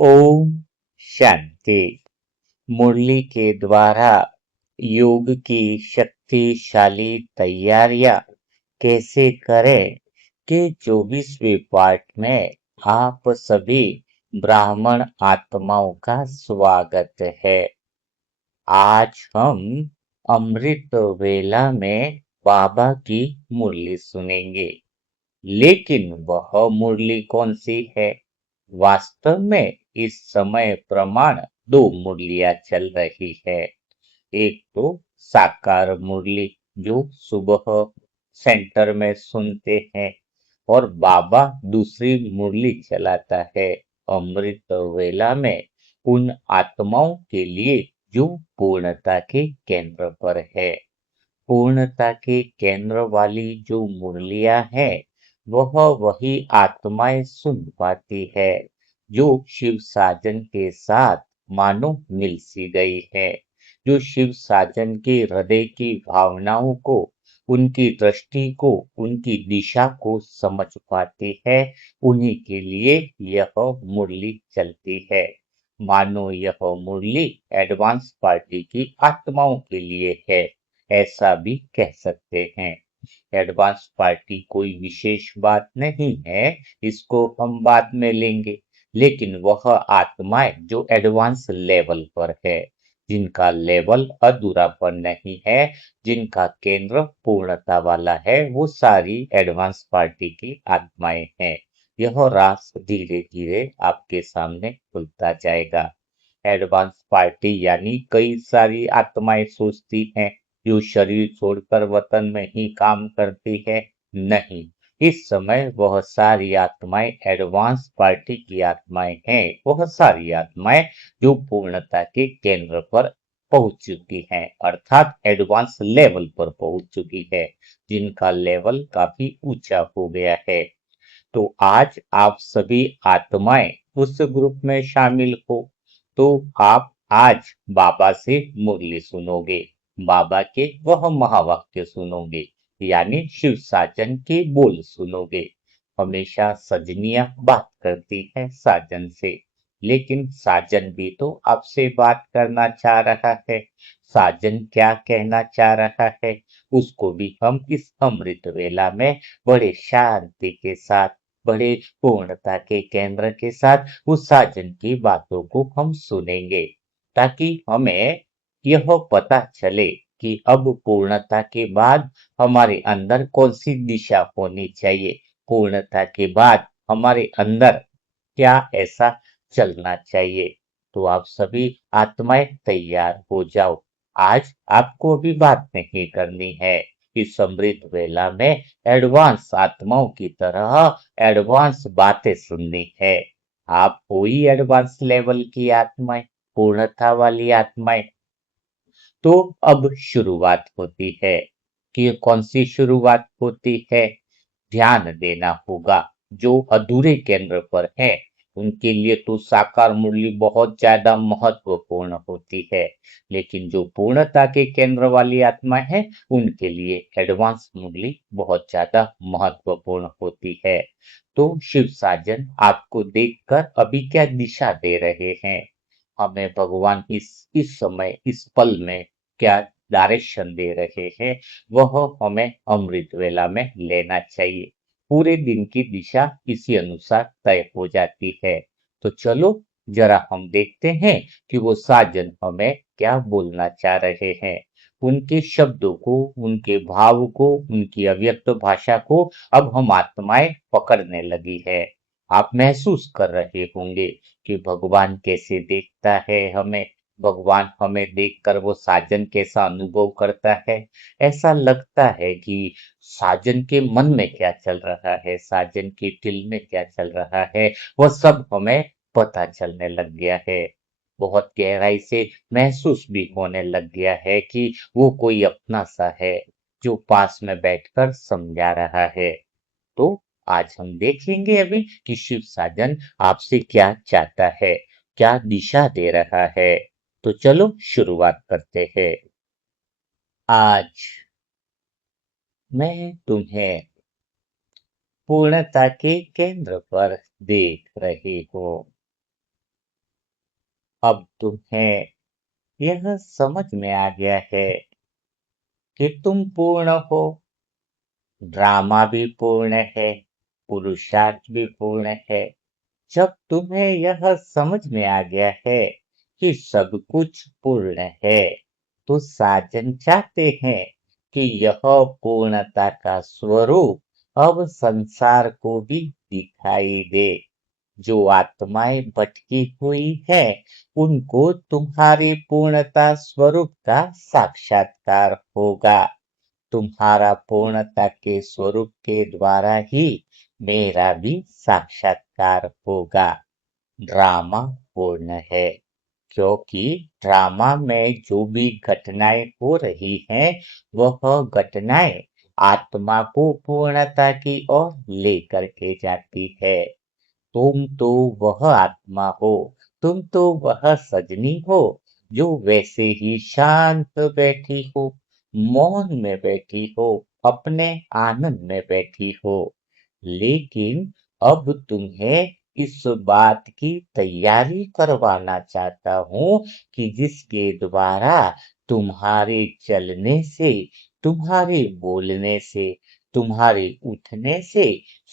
ओम शांति। मुरली के द्वारा योग की शक्तिशाली तैयारियां कैसे करें के 24वें पाठ में आप सभी ब्राह्मण आत्माओं का स्वागत है। आज हम अमृत वेला में बाबा की मुरली सुनेंगे। लेकिन वह मुरली कौन सी है? वास्तव में इस समय प्रमाण दो मुरलियां चल रही है। एक तो साकार मुरली जो सुबह सेंटर में सुनते हैं और बाबा दूसरी मुरली चलाता है अमृत वेला में उन आत्माओं के लिए जो पूर्णता के केंद्र पर है। पूर्णता के केंद्र वाली जो मुरलियां हैं वह वही आत्माएं सुन पाती है जो शिव साजन के साथ मानो मिल सी गई है, जो शिव साजन के हृदय की भावनाओं को, उनकी दृष्टि को, उनकी दिशा को समझ पाती है। उन्हीं के लिए यह मुरली चलती है। मानो यह मुरली एडवांस पार्टी की आत्माओं के लिए है, ऐसा भी कह सकते हैं। एडवांस पार्टी कोई विशेष बात नहीं है, इसको हम बाद में लेंगे। लेकिन वह आत्माएं जो एडवांस लेवल पर है, जिनका लेवल अधूरापन नहीं है, जिनका केंद्र पूर्णता वाला है, वो सारी एडवांस पार्टी की आत्माएं हैं। यह रास धीरे धीरे आपके सामने खुलता जाएगा। एडवांस पार्टी यानी कई सारी आत्माएं सोचती हैं जो शरीर छोड़कर वतन में ही काम करती है। नहीं, इस समय वह सारी आत्माएं एडवांस पार्टी की आत्माएं हैं। वह सारी आत्माएं जो पूर्णता के केंद्र पर पहुंच चुकी हैं, अर्थात एडवांस लेवल पर पहुंच चुकी है, जिनका लेवल काफी ऊंचा हो गया है। तो आज आप सभी आत्माएं उस ग्रुप में शामिल हो, तो आप आज बाबा से मुरली सुनोगे, बाबा के वह महावाक्य सुनोगे, यानी शिव साजन के बोल सुनोगे। हमेशा सजनिया बात करती है साजन से, लेकिन साजन भी तो आपसे बात करना चाह रहा है। साजन क्या कहना चाह रहा है, उसको भी हम इस अमृत वेला में बड़े शांति के साथ, बड़े पूर्णता के केंद्र के साथ उस साजन की बातों को हम सुनेंगे, ताकि हमें यह पता चले कि अब पूर्णता के बाद हमारे अंदर कौन सी दिशा होनी चाहिए, पूर्णता के बाद हमारे अंदर क्या ऐसा चलना चाहिए। तो आप सभी आत्माएं तैयार हो जाओ। आज आपको अभी बात नहीं करनी है। इस अमृत वेला में एडवांस आत्माओं की तरह एडवांस बातें सुननी है। आप हो ही एडवांस लेवल की आत्माएं, पूर्णता वाली आत्माएं। तो अब शुरुआत होती है कि कौन सी शुरुआत होती है? ध्यान देना होगा। जो अधूरे केंद्र पर है उनके लिए तो साकार मुरली बहुत ज्यादा महत्वपूर्ण होती है, लेकिन जो पूर्णता के केंद्र वाली आत्मा है उनके लिए एडवांस मुरली बहुत ज्यादा महत्वपूर्ण होती है। तो शिव साजन आपको देखकर अभी क्या दिशा दे रहे हैं, हमें भगवान इस समय इस पल में क्या डायरेक्शन दे रहे हैं, वह हमें अमृत वेला में लेना चाहिए। पूरे दिन की दिशा इसी अनुसार तय हो जाती है। तो चलो जरा हम देखते हैं कि वो साजन हमें क्या बोलना चाह रहे हैं। उनके शब्दों को, उनके भाव को, उनकी अव्यक्त भाषा को अब हम आत्माएं पकड़ने लगी है। आप महसूस कर रहे होंगे कि भगवान कैसे देखता है हमें, भगवान हमें देखकर वो साजन कैसा अनुभव करता है। ऐसा लगता है कि साजन के मन में क्या चल रहा है, साजन के दिल में क्या चल रहा है, वह सब हमें पता चलने लग गया है। बहुत गहराई से महसूस भी होने लग गया है कि वो कोई अपना सा है जो पास में बैठकर समझा रहा है। तो आज हम देखेंगे अभी कि शिव साजन आपसे क्या चाहता है, क्या दिशा दे रहा है। तो चलो शुरुआत करते हैं। आज मैं तुम्हें पूर्णता के केंद्र पर देख रही हूँ। अब तुम्हें यह समझ में आ गया है कि तुम पूर्ण हो। ड्रामा भी पूर्ण है, पुरुषार्थ भी पूर्ण है। जब तुम्हें यह समझ में आ गया है कि सब कुछ पूर्ण है, तो साजन चाहते हैं कि यह पूर्णता का स्वरूप अब संसार को भी दिखाई दे। जो आत्माएं भटकी हुई है, उनको तुम्हारी पूर्णता स्वरूप का साक्षात्कार होगा। तुम्हारा पूर्णता के स्वरूप के द्वारा ही मेरा भी साक्षात्कार होगा। ड्रामा पूर्ण है, क्योंकि ड्रामा में जो भी घटनाएं हो रही हैं, वह घटनाएं आत्मा को पूर्णता की ओर लेकर के जाती है। तुम तो वह आत्मा हो, तुम तो वह सजनी हो, जो वैसे ही शांत बैठी हो, मौन में बैठी हो, अपने आनंद में बैठी हो। लेकिन अब तुम्हें इस बात की तैयारी करवाना चाहता हूँ कि जिसके द्वारा तुम्हारे चलने से, तुम्हारे बोलने से, तुम्हारे उठने से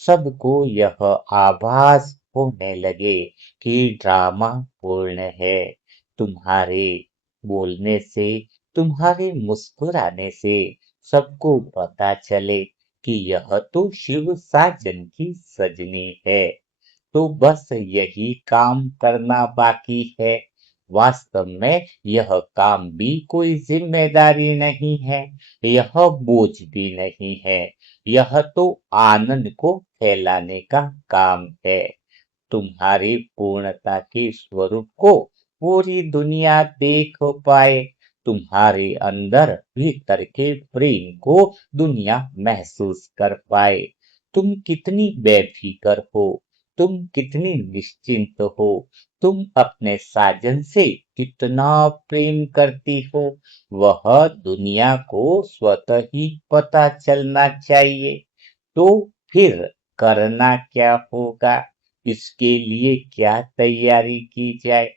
सबको यह आभास होने लगे कि ड्रामा पूर्ण है। तुम्हारे बोलने से, तुम्हारे मुस्कुराने से सबको पता चले कि यह तो शिव साजन की सजनी है। तो बस यही काम करना बाकी है। वास्तव में यह काम भी कोई जिम्मेदारी नहीं है, यह बोझ भी नहीं है। यह तो आनंद को फैलाने का काम है। तुम्हारी पूर्णता के स्वरूप को पूरी दुनिया देख पाए, तुम्हारे अंदर भीतर के प्रेम को दुनिया महसूस कर पाए। तुम कितनी बेफिक्र हो, तुम कितनी निश्चिंत हो, तुम अपने साजन से कितना प्रेम करती हो, वह दुनिया को स्वतः ही पता चलना चाहिए। तो फिर करना क्या होगा? इसके लिए क्या तैयारी की जाए?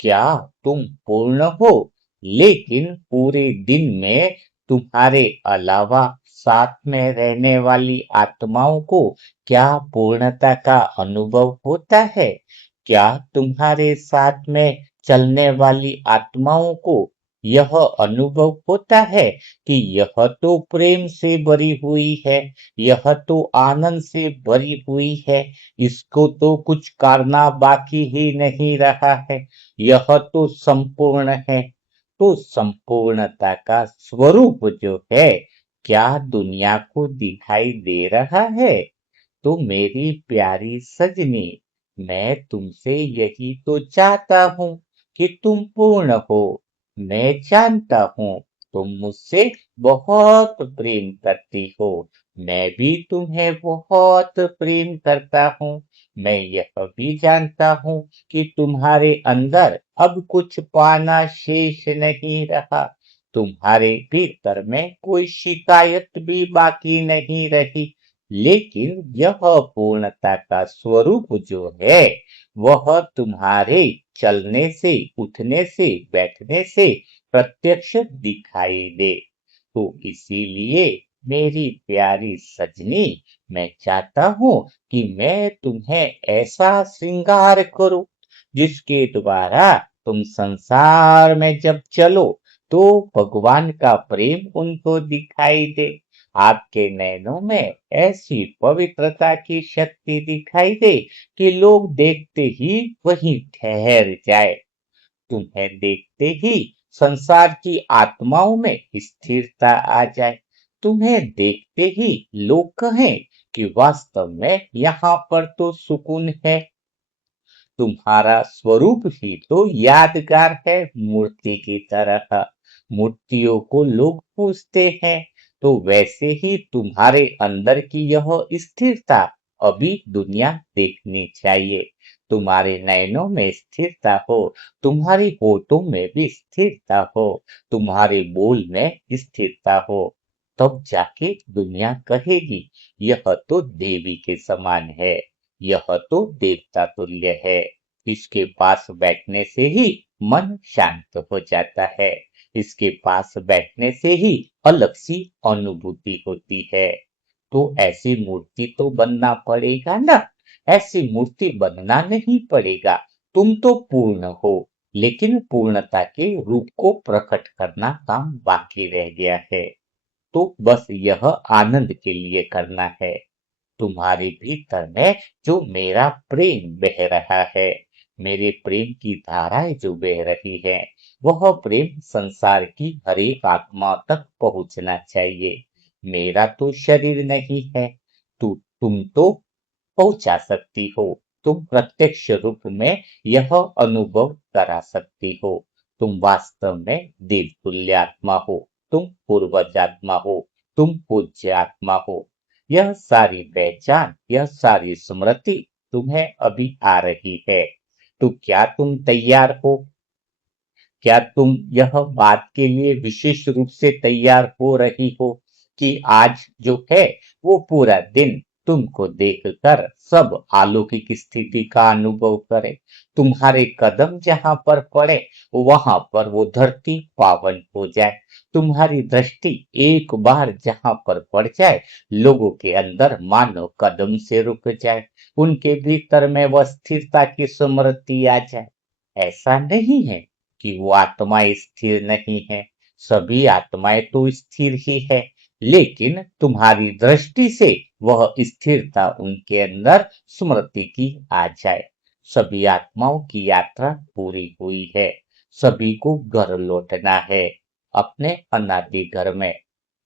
क्या तुम पूर्ण हो, लेकिन पूरे दिन में तुम्हारे अलावा साथ में रहने वाली आत्माओं को क्या पूर्णता का अनुभव होता है? क्या तुम्हारे साथ में चलने वाली आत्माओं को यह अनुभव होता है कि यह तो प्रेम से भरी हुई है, यह तो आनंद से भरी हुई है, इसको तो कुछ करना बाकी ही नहीं रहा है, यह तो संपूर्ण है। तो संपूर्णता का स्वरूप जो है, क्या दुनिया को दिखाई दे रहा है? तो मेरी प्यारी सजनी, मैं तुमसे यही तो चाहता हूँ कि तुम पूर्ण हो। मैं जानता हूँ तुम मुझसे बहुत प्रेम करती हो। मैं भी तुम्हें बहुत प्रेम करता हूँ। मैं यह भी जानता हूँ कि तुम्हारे अंदर अब कुछ पाना शेष नहीं रहा। तुम्हारे भीतर में कोई शिकायत भी बाकी नहीं रही। लेकिन यह पूर्णता का स्वरूप जो है, वह तुम्हारे चलने से, उठने से, बैठने से प्रत्यक्ष दिखाई दे। तो इसीलिए मेरी प्यारी सजनी, मैं चाहता हूँ कि मैं तुम्हें ऐसा श्रृंगार करूं, जिसके द्वारा तुम संसार में जब चलो, तो भगवान का प्रेम उनको दिखाई दे। आपके नैनों में ऐसी पवित्रता की शक्ति दिखाई दे कि लोग देखते ही वहीं ठहर जाए। तुम्हें देखते ही संसार की आत्माओं में स्थिरता आ जाए। तुम्हें देखते ही लोग कहें कि वास्तव में यहाँ पर तो सुकून है। तुम्हारा स्वरूप ही तो यादगार है, मूर्ति की तरह। मूर्तियों को लोग पूजते हैं, तो वैसे ही तुम्हारे अंदर की यह स्थिरता अभी दुनिया देखनी चाहिए। तुम्हारे नयनों में स्थिरता हो, तुम्हारी होठों में भी स्थिरता हो, तुम्हारे बोल में स्थिरता हो, तब जाके दुनिया कहेगी यह तो देवी के समान है, यह तो देवता तुल्य है। इसके पास बैठने से ही मन शांत हो जाता है। इसके पास बैठने से ही अलग सी अनुभूति होती है। तो ऐसी मूर्ति तो बनना पड़ेगा ना। ऐसी मूर्ति बनना नहीं पड़ेगा। तुम तो पूर्ण हो, लेकिन पूर्णता के रूप को प्रकट करना काम बाकी रह गया है। तो बस यह आनंद के लिए करना है। तुम्हारे भीतर में जो मेरा प्रेम बह रहा है, मेरे प्रेम की धाराएं जो बह रही है, वह प्रेम संसार की हर एक आत्मा तक पहुंचना चाहिए। मेरा तो शरीर नहीं है, तुम तो पहुंचा सकती हो। तुम प्रत्यक्ष रूप में यह अनुभव करा सकती हो। तुम वास्तव में देवतुल्य आत्मा हो। तुम पूर्वज आत्मा हो। तुम पूज्य आत्मा हो। यह सारी पहचान, यह सारी स्मृति तुम्हें अभी आ रही है। तो क्या तुम तैयार हो? क्या तुम यह बात के लिए विशेष रूप से तैयार हो रही हो कि आज जो है वो पूरा दिन तुमको देखकर सब अलौकिक स्थिति का अनुभव करे। तुम्हारे कदम जहां पर पड़े वहां पर वो धरती पावन हो जाए। तुम्हारी दृष्टि एक बार जहां पर पड़ जाए, लोगों के अंदर मानो कदम से रुक जाए, उनके भीतर में वह स्थिरता की स्मृति आ जाए। ऐसा नहीं है कि वो आत्मा स्थिर नहीं है। सभी आत्माएं तो स्थिर ही है, लेकिन तुम्हारी दृष्टि से वह स्थिरता उनके अंदर स्मृति की आ जाए। सभी आत्माओं की यात्रा पूरी हुई है। सभी को घर लौटना है, अपने अनादि घर में।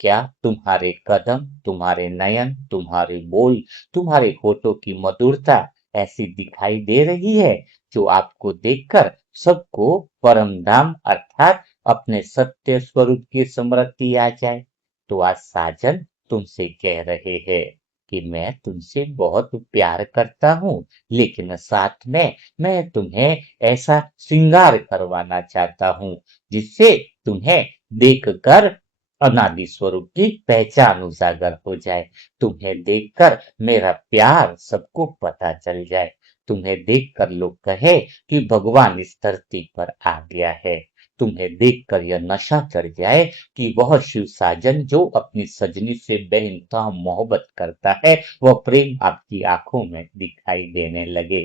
क्या तुम्हारे कदम, तुम्हारे नयन, तुम्हारे बोल, तुम्हारे होठों की मधुरता ऐसी दिखाई दे रही है जो आपको देखकर सबको परम धाम अर्थात अपने सत्य स्वरूप की स्मृति आ जाए? तो आज साजन तुमसे कह रहे हैं कि मैं तुमसे बहुत प्यार करता हूँ, लेकिन साथ में मैं तुम्हें ऐसा श्रृंगार करवाना चाहता हूँ जिससे तुम्हें देखकर अनादि स्वरूप की पहचान उजागर हो जाए। तुम्हें देखकर मेरा प्यार सबको पता चल जाए। तुम्हें देखकर लोग कहे कि भगवान इस धरती पर आ गया है। तुम्हें देखकर यह नशा चढ़ जाए कि वह शिव साजन जो अपनी सजनी से बेइंतहा मोहब्बत करता है, वह प्रेम आपकी आंखों में दिखाई देने लगे।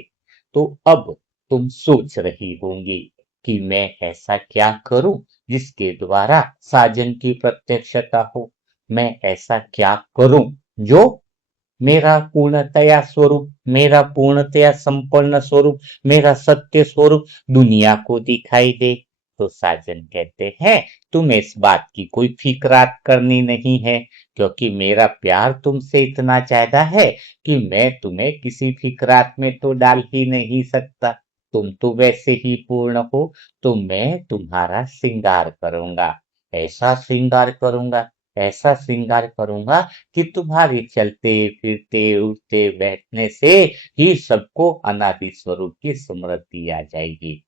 तो अब तुम सोच रही होंगी कि मैं ऐसा क्या करूं जिसके द्वारा साजन की प्रत्यक्षता हो। मैं ऐसा क्या करूं जो मेरा पूर्णतया स्वरूप, मेरा पूर्णतया संपन्न स्वरूप, मेरा सत्य स्वरूप दुनिया को दिखाई दे। तो साजन कहते हैं तुम्हें इस बात की कोई फिक्रात करनी नहीं है, क्योंकि मेरा प्यार तुमसे इतना ज्यादा है कि मैं तुम्हें किसी फिक्रात में तो डाल ही नहीं सकता। तुम तो वैसे ही पूर्ण हो। तो मैं तुम्हारा श्रृंगार करूंगा, ऐसा श्रृंगार करूंगा, ऐसा श्रृंगार करूंगा कि तुम्हारे चलते फिरते उठते बैठने से ही सबको अनादि स्वरूप की स्मृति आ जाएगी।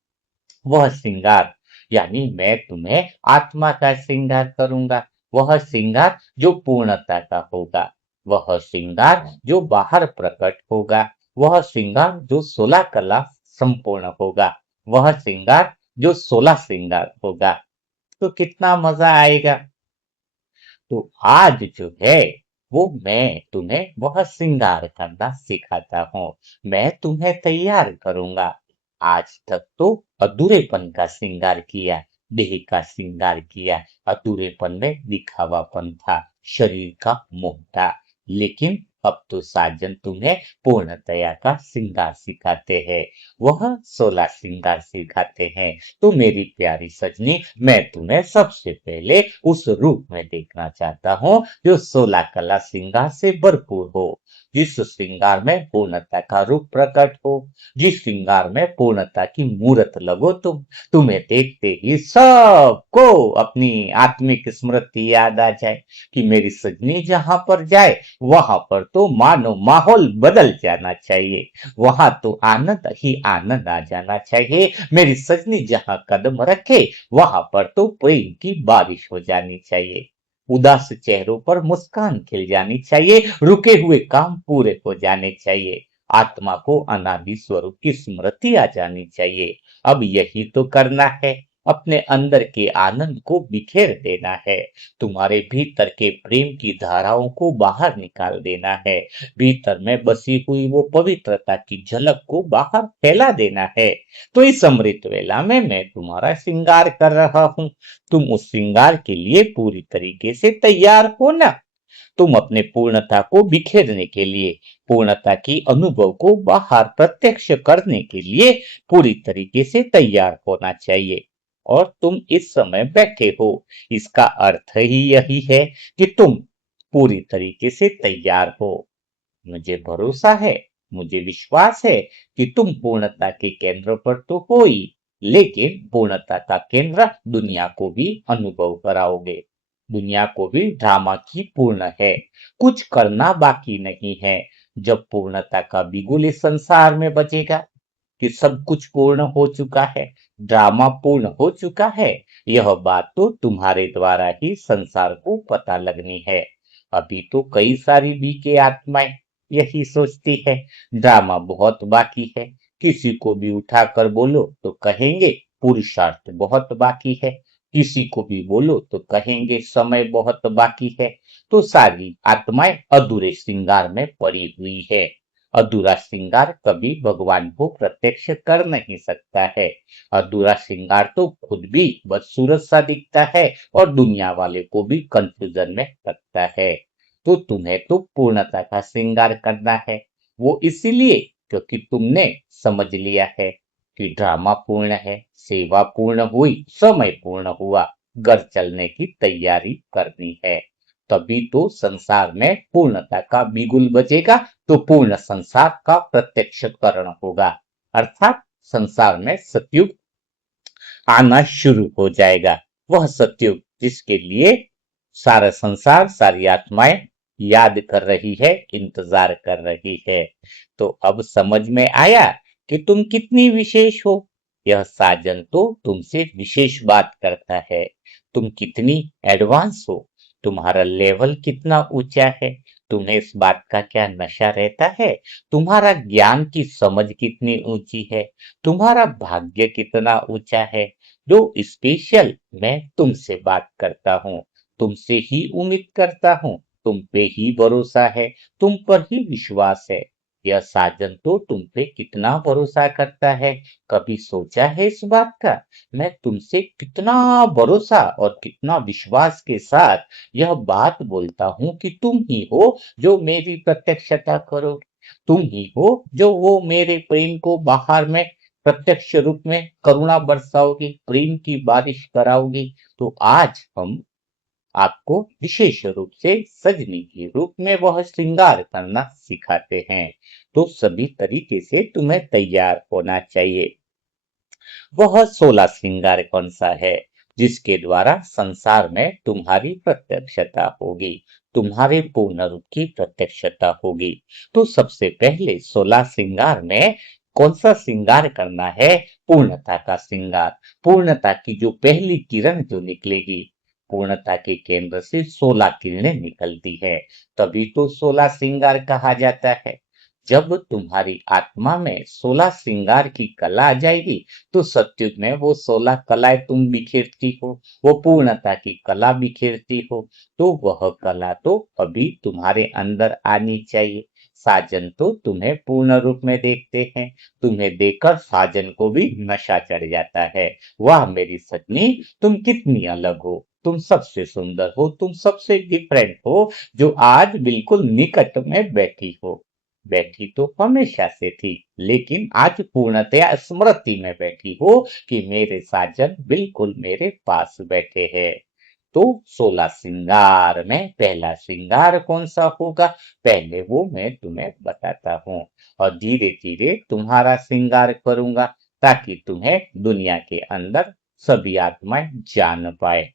वह श्रृंगार यानी मैं तुम्हें आत्मा का श्रृंगार करूंगा। वह श्रृंगार जो पूर्णता का होगा। वह श्रृंगार जो बाहर प्रकट होगा। वह श्रृंगार जो 16 कला संपूर्ण होगा। वह श्रृंगार जो 16 श्रृंगार होगा। तो कितना मजा आएगा। तो आज जो है वो मैं तुम्हें वह श्रृंगार करना सिखाता हूँ। मैं तुम्हें तैयार करूंगा। आज तक तो अधूरेपन का श्रृंगार किया, देह का श्रृंगार किया। अधूरेपन में दिखावापन था, शरीर का मोह था। लेकिन अब तो साजन तुम्हें पूर्णतया का श्रृंगार सिखाते हैं। वह 16 श्रृंगार सिखाते हैं। तो मेरी प्यारी सजनी, मैं तुम्हें सबसे पहले उस रूप में देखना चाहता हूँ जो 16 कला श्रृंगार से भरपूर हो। जिस श्रृंगार में पूर्णता का रूप प्रकट हो, जिस श्रृंगार में पूर्णता की मूर्त लगो तुम। तुम्हें देखते ही सबको अपनी आत्मिक स्मृति याद आ जाए कि मेरी सजनी जहां पर जाए वहां पर तो मानो माहौल बदल जाना चाहिए। वहां तो आनंद ही आनंद आ जाना चाहिए। मेरी सजनी जहां कदम रखे वहां पर तो प्रेम की बारिश हो जानी चाहिए। उदास चेहरों पर मुस्कान खिल जानी चाहिए। रुके हुए काम पूरे हो जाने चाहिए। आत्मा को अनादि स्वरूप की स्मृति आ जानी चाहिए। अब यही तो करना है, अपने अंदर के आनंद को बिखेर देना है, तुम्हारे भीतर के प्रेम की धाराओं को बाहर निकाल देना है, भीतर में बसी हुई वो पवित्रता की झलक को बाहर फैला देना है। तो इस अमृत वेला में मैं तुम्हारा श्रृंगार कर रहा हूँ, तुम उस श्रृंगार के लिए पूरी तरीके से तैयार हो ना। तुम अपने पूर्णता को बिखेरने के लिए, पूर्णता की अनुभव को बाहर प्रत्यक्ष करने के लिए पूरी तरीके से तैयार होना चाहिए। और तुम इस समय बैठे हो, इसका अर्थ ही यही है कि तुम पूरी तरीके से तैयार हो। मुझे भरोसा है, मुझे विश्वास है कि तुम पूर्णता के केंद्र पर तो हो ही, लेकिन पूर्णता का केंद्र दुनिया को भी अनुभव कराओगे। दुनिया को भी ड्रामा की पूर्ण है, कुछ करना बाकी नहीं है। जब पूर्णता का बिगुल इस संसार में बजेगा कि सब कुछ पूर्ण हो चुका है, ड्रामा पूर्ण हो चुका है, यह बात तो तुम्हारे द्वारा ही संसार को पता लगनी है। अभी तो कई सारी बीके आत्माएं यही सोचती है, ड्रामा बहुत बाकी है। किसी को भी उठाकर बोलो तो कहेंगे पुरुषार्थ बहुत बाकी है, किसी को भी बोलो तो कहेंगे समय बहुत बाकी है। तो सारी आत्माएं अधूरे श्रृंगार में पड़ी हुई है। अधूरा श्रृंगार कभी भगवान को प्रत्यक्ष कर नहीं सकता है। अधूरा श्रृंगार तो खुद भी बदसूरत सा दिखता है और दुनिया वाले को भी कंफ्यूजन में रखता है। तो तुम्हें तो पूर्णता का श्रृंगार करना है, वो इसीलिए क्योंकि तुमने समझ लिया है कि ड्रामा पूर्ण है, सेवा पूर्ण हुई, समय पूर्ण हुआ, घर चलने की तैयारी करनी है। तभी तो संसार में पूर्णता का बिगुल बजेगा, तो पूर्ण संसार का प्रत्यक्षकरण होगा, अर्थात संसार में सतयुग आना शुरू हो जाएगा। वह सतयुग जिसके लिए सारा संसार, सारी आत्माएं याद कर रही है, इंतजार कर रही है। तो अब समझ में आया कि तुम कितनी विशेष हो। यह साजन तो तुमसे विशेष बात करता है, तुम कितनी एडवांस हो, तुम्हारा लेवल कितना ऊंचा है। तुम्हें इस बात का क्या नशा रहता है, तुम्हारा ज्ञान की समझ कितनी ऊंची है, तुम्हारा भाग्य कितना ऊंचा है। जो स्पेशल मैं तुमसे बात करता हूँ, तुमसे ही उम्मीद करता हूँ, तुम पे ही भरोसा है, तुम पर ही विश्वास है। यह साजन तो तुम पे कितना भरोसा करता है, कभी सोचा है इस बात का? मैं तुमसे कितना भरोसा और कितना विश्वास के साथ यह बात बोलता हूँ कि तुम ही हो जो मेरी प्रत्यक्षता करो, तुम ही हो जो वो मेरे प्रेम को बाहर में प्रत्यक्ष रूप में करुणा बरसाओगी, प्रेम की बारिश कराओगी। तो आज हम आपको विशेष रूप से सजनी के रूप में वह श्रृंगार करना सिखाते हैं। तो सभी तरीके से तुम्हें तैयार होना चाहिए। वह 16 श्रृंगार कौन सा है जिसके द्वारा संसार में तुम्हारी प्रत्यक्षता होगी, तुम्हारे पूर्ण रूप की प्रत्यक्षता होगी। तो सबसे पहले 16 श्रृंगार में कौन सा श्रृंगार करना है? पूर्णता का श्रृंगार। पूर्णता की जो पहली किरण जो निकलेगी, पूर्णता के केंद्र से 16 किरणें निकलती है, तभी तो 16 श्रृंगार कहा जाता है। जब तुम्हारी आत्मा में 16 श्रृंगार की कला आ जाएगी, तो सत्युग में वो 16 कलाएं तुम बिखेरती हो, वो पूर्णता की कला बिखेरती हो। तो वह कला तो अभी तुम्हारे अंदर आनी चाहिए। साजन तो तुम्हें पूर्ण रूप में देखते हैं, तुम्हें देखकर साजन को भी नशा चढ़ जाता है। वाह मेरी सजनी, तुम कितनी अलग हो, तुम सबसे सुंदर हो, तुम सबसे डिफरेंट हो, जो आज बिल्कुल निकट में बैठी हो। बैठी तो हमेशा से थी, लेकिन आज पूर्णतया स्मृति में बैठी हो कि मेरे साजन बिल्कुल मेरे पास बैठे हैं। तो 16 श्रृंगार में पहला श्रृंगार कौन सा होगा, पहले वो मैं तुम्हें बताता हूँ, और धीरे धीरे तुम्हारा श्रृंगार करूंगा, ताकि तुम्हें दुनिया के अंदर सभी आत्माएं जान पाए।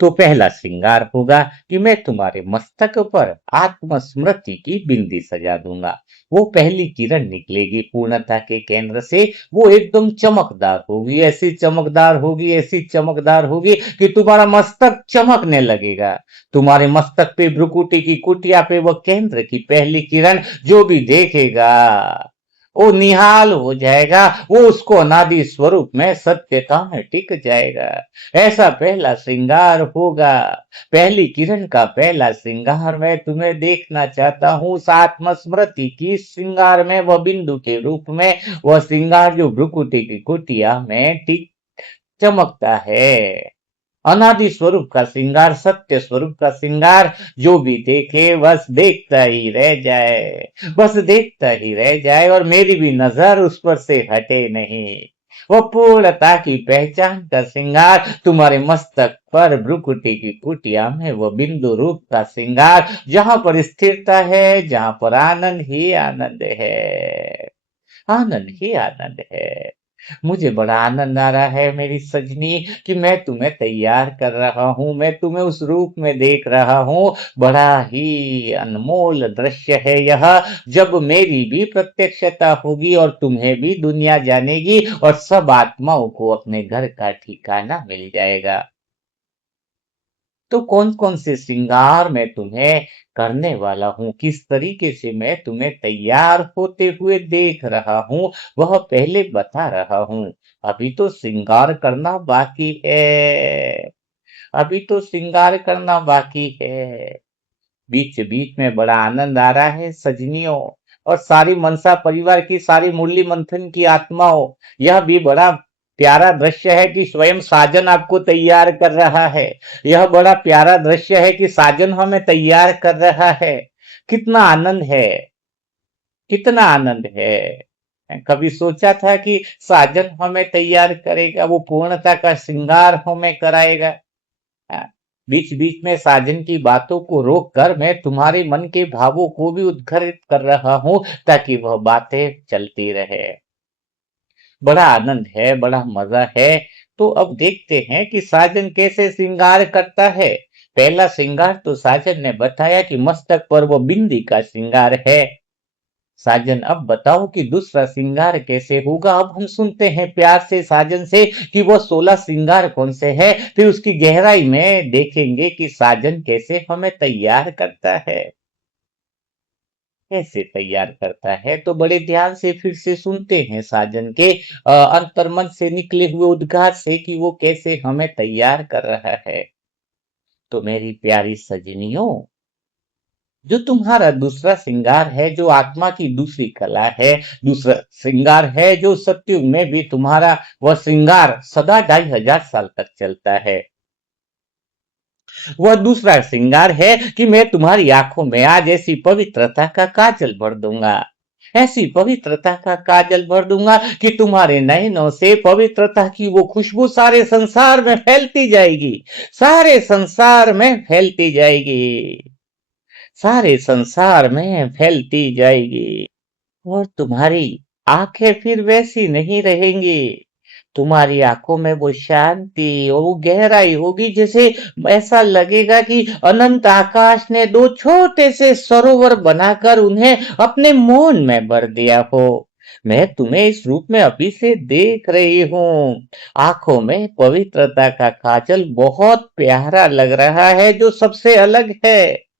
तो पहला श्रृंगार होगा कि मैं तुम्हारे मस्तक पर आत्मस्मृति की बिंदी सजा दूंगा। वो पहली किरण निकलेगी पूर्णता के केंद्र से, वो एकदम चमकदार होगी, ऐसी चमकदार होगी, ऐसी चमकदार होगी कि तुम्हारा मस्तक चमकने लगेगा। तुम्हारे मस्तक पे भ्रुकुटी की कुटिया पे वो केंद्र की पहली किरण जो भी देखेगा वो निहाल हो जाएगा, वो उसको अनादि स्वरूप में सत्यता में टिक जाएगा। ऐसा पहला श्रृंगार होगा। पहली किरण का पहला श्रृंगार मैं तुम्हें देखना चाहता हूँ उस आत्मस्मृति की श्रृंगार में, वह बिंदु के रूप में, वह श्रृंगार जो भ्रुकुटी की कुटिया में टिक चमकता है। अनादि स्वरूप का श्रृंगार, सत्य स्वरूप का श्रृंगार, जो भी देखे बस देखता ही रह जाए, बस देखता ही रह जाए और मेरी भी नजर उस पर से हटे नहीं। वो पूर्णता की पहचान का श्रृंगार, तुम्हारे मस्तक पर भ्रुकुटी की कुटिया में वो बिंदु रूप का श्रृंगार, जहां पर स्थिरता है, जहां पर आनंद ही आनंद है, आनंद ही आनंद है। मुझे बड़ा आनंद आ रहा है मेरी सजनी कि मैं तुम्हें तैयार कर रहा हूँ, मैं तुम्हें उस रूप में देख रहा हूँ। बड़ा ही अनमोल दृश्य है यह, जब मेरी भी प्रत्यक्षता होगी और तुम्हें भी दुनिया जानेगी और सब आत्माओं को अपने घर का ठिकाना मिल जाएगा। तो कौन कौन से श्रृंगार मैं तुम्हें करने वाला हूँ, किस तरीके से मैं तुम्हें तैयार होते हुए देख रहा हूँ, वह पहले बता रहा हूँ। अभी तो श्रृंगार करना बाकी है, अभी तो श्रृंगार करना बाकी है। बीच बीच में बड़ा आनंद आ रहा है सजनियों, और सारी मनसा परिवार की, सारी मुरली मंथन की आत्माओं, यह भी बड़ा प्यारा दृश्य है कि स्वयं साजन आपको तैयार कर रहा है। यह बड़ा प्यारा दृश्य है कि साजन हमें तैयार कर रहा है। कितना आनंद है, कितना आनंद है। कभी सोचा था कि साजन हमें तैयार करेगा, वो पूर्णता का श्रृंगार हमें कराएगा। बीच बीच में साजन की बातों को रोक कर मैं तुम्हारे मन के भावों को भी उद्घरित कर रहा हूं, ताकि वह बातें चलती रहे। बड़ा आनंद है, बड़ा मजा है। तो अब देखते हैं कि साजन कैसे श्रृंगार करता है। पहला श्रृंगार तो साजन ने बताया कि मस्तक पर वो बिंदी का श्रृंगार है। साजन अब बताओ कि दूसरा श्रृंगार कैसे होगा। अब हम सुनते हैं प्यार से साजन से कि वो 16 श्रृंगार कौन से हैं, फिर उसकी गहराई में देखेंगे कि साजन कैसे हमें तैयार करता है, कैसे तैयार करता है। तो बड़े ध्यान से फिर से सुनते हैं साजन के अंतर्मन से निकले हुए उद्गार से कि वो कैसे हमें तैयार कर रहा है। तो मेरी प्यारी सजनियों, जो तुम्हारा दूसरा श्रृंगार है, जो आत्मा की दूसरी कला है, दूसरा श्रृंगार है जो सत्युग में भी तुम्हारा वह श्रृंगार सदा 2500 साल तक चलता है। वह दूसरा श्रृंगार है कि मैं तुम्हारी आंखों में आज ऐसी पवित्रता का काजल भर दूंगा, ऐसी पवित्रता का काजल भर दूंगा कि तुम्हारे नयनों से पवित्रता की वो खुशबू सारे संसार में फैलती जाएगी, सारे संसार में फैलती जाएगी, सारे संसार में फैलती जाएगी। और तुम्हारी आंखें फिर वैसी नहीं रहेंगी। तुम्हारी आंखों में वो शांति और वो गहराई होगी, जैसे ऐसा लगेगा कि अनंत आकाश ने दो छोटे से सरोवर बनाकर उन्हें अपने मौन में भर दिया हो। मैं तुम्हें इस रूप में अभी से देख रही हूँ। आंखों में पवित्रता का काजल बहुत प्यारा लग रहा है, जो सबसे अलग है।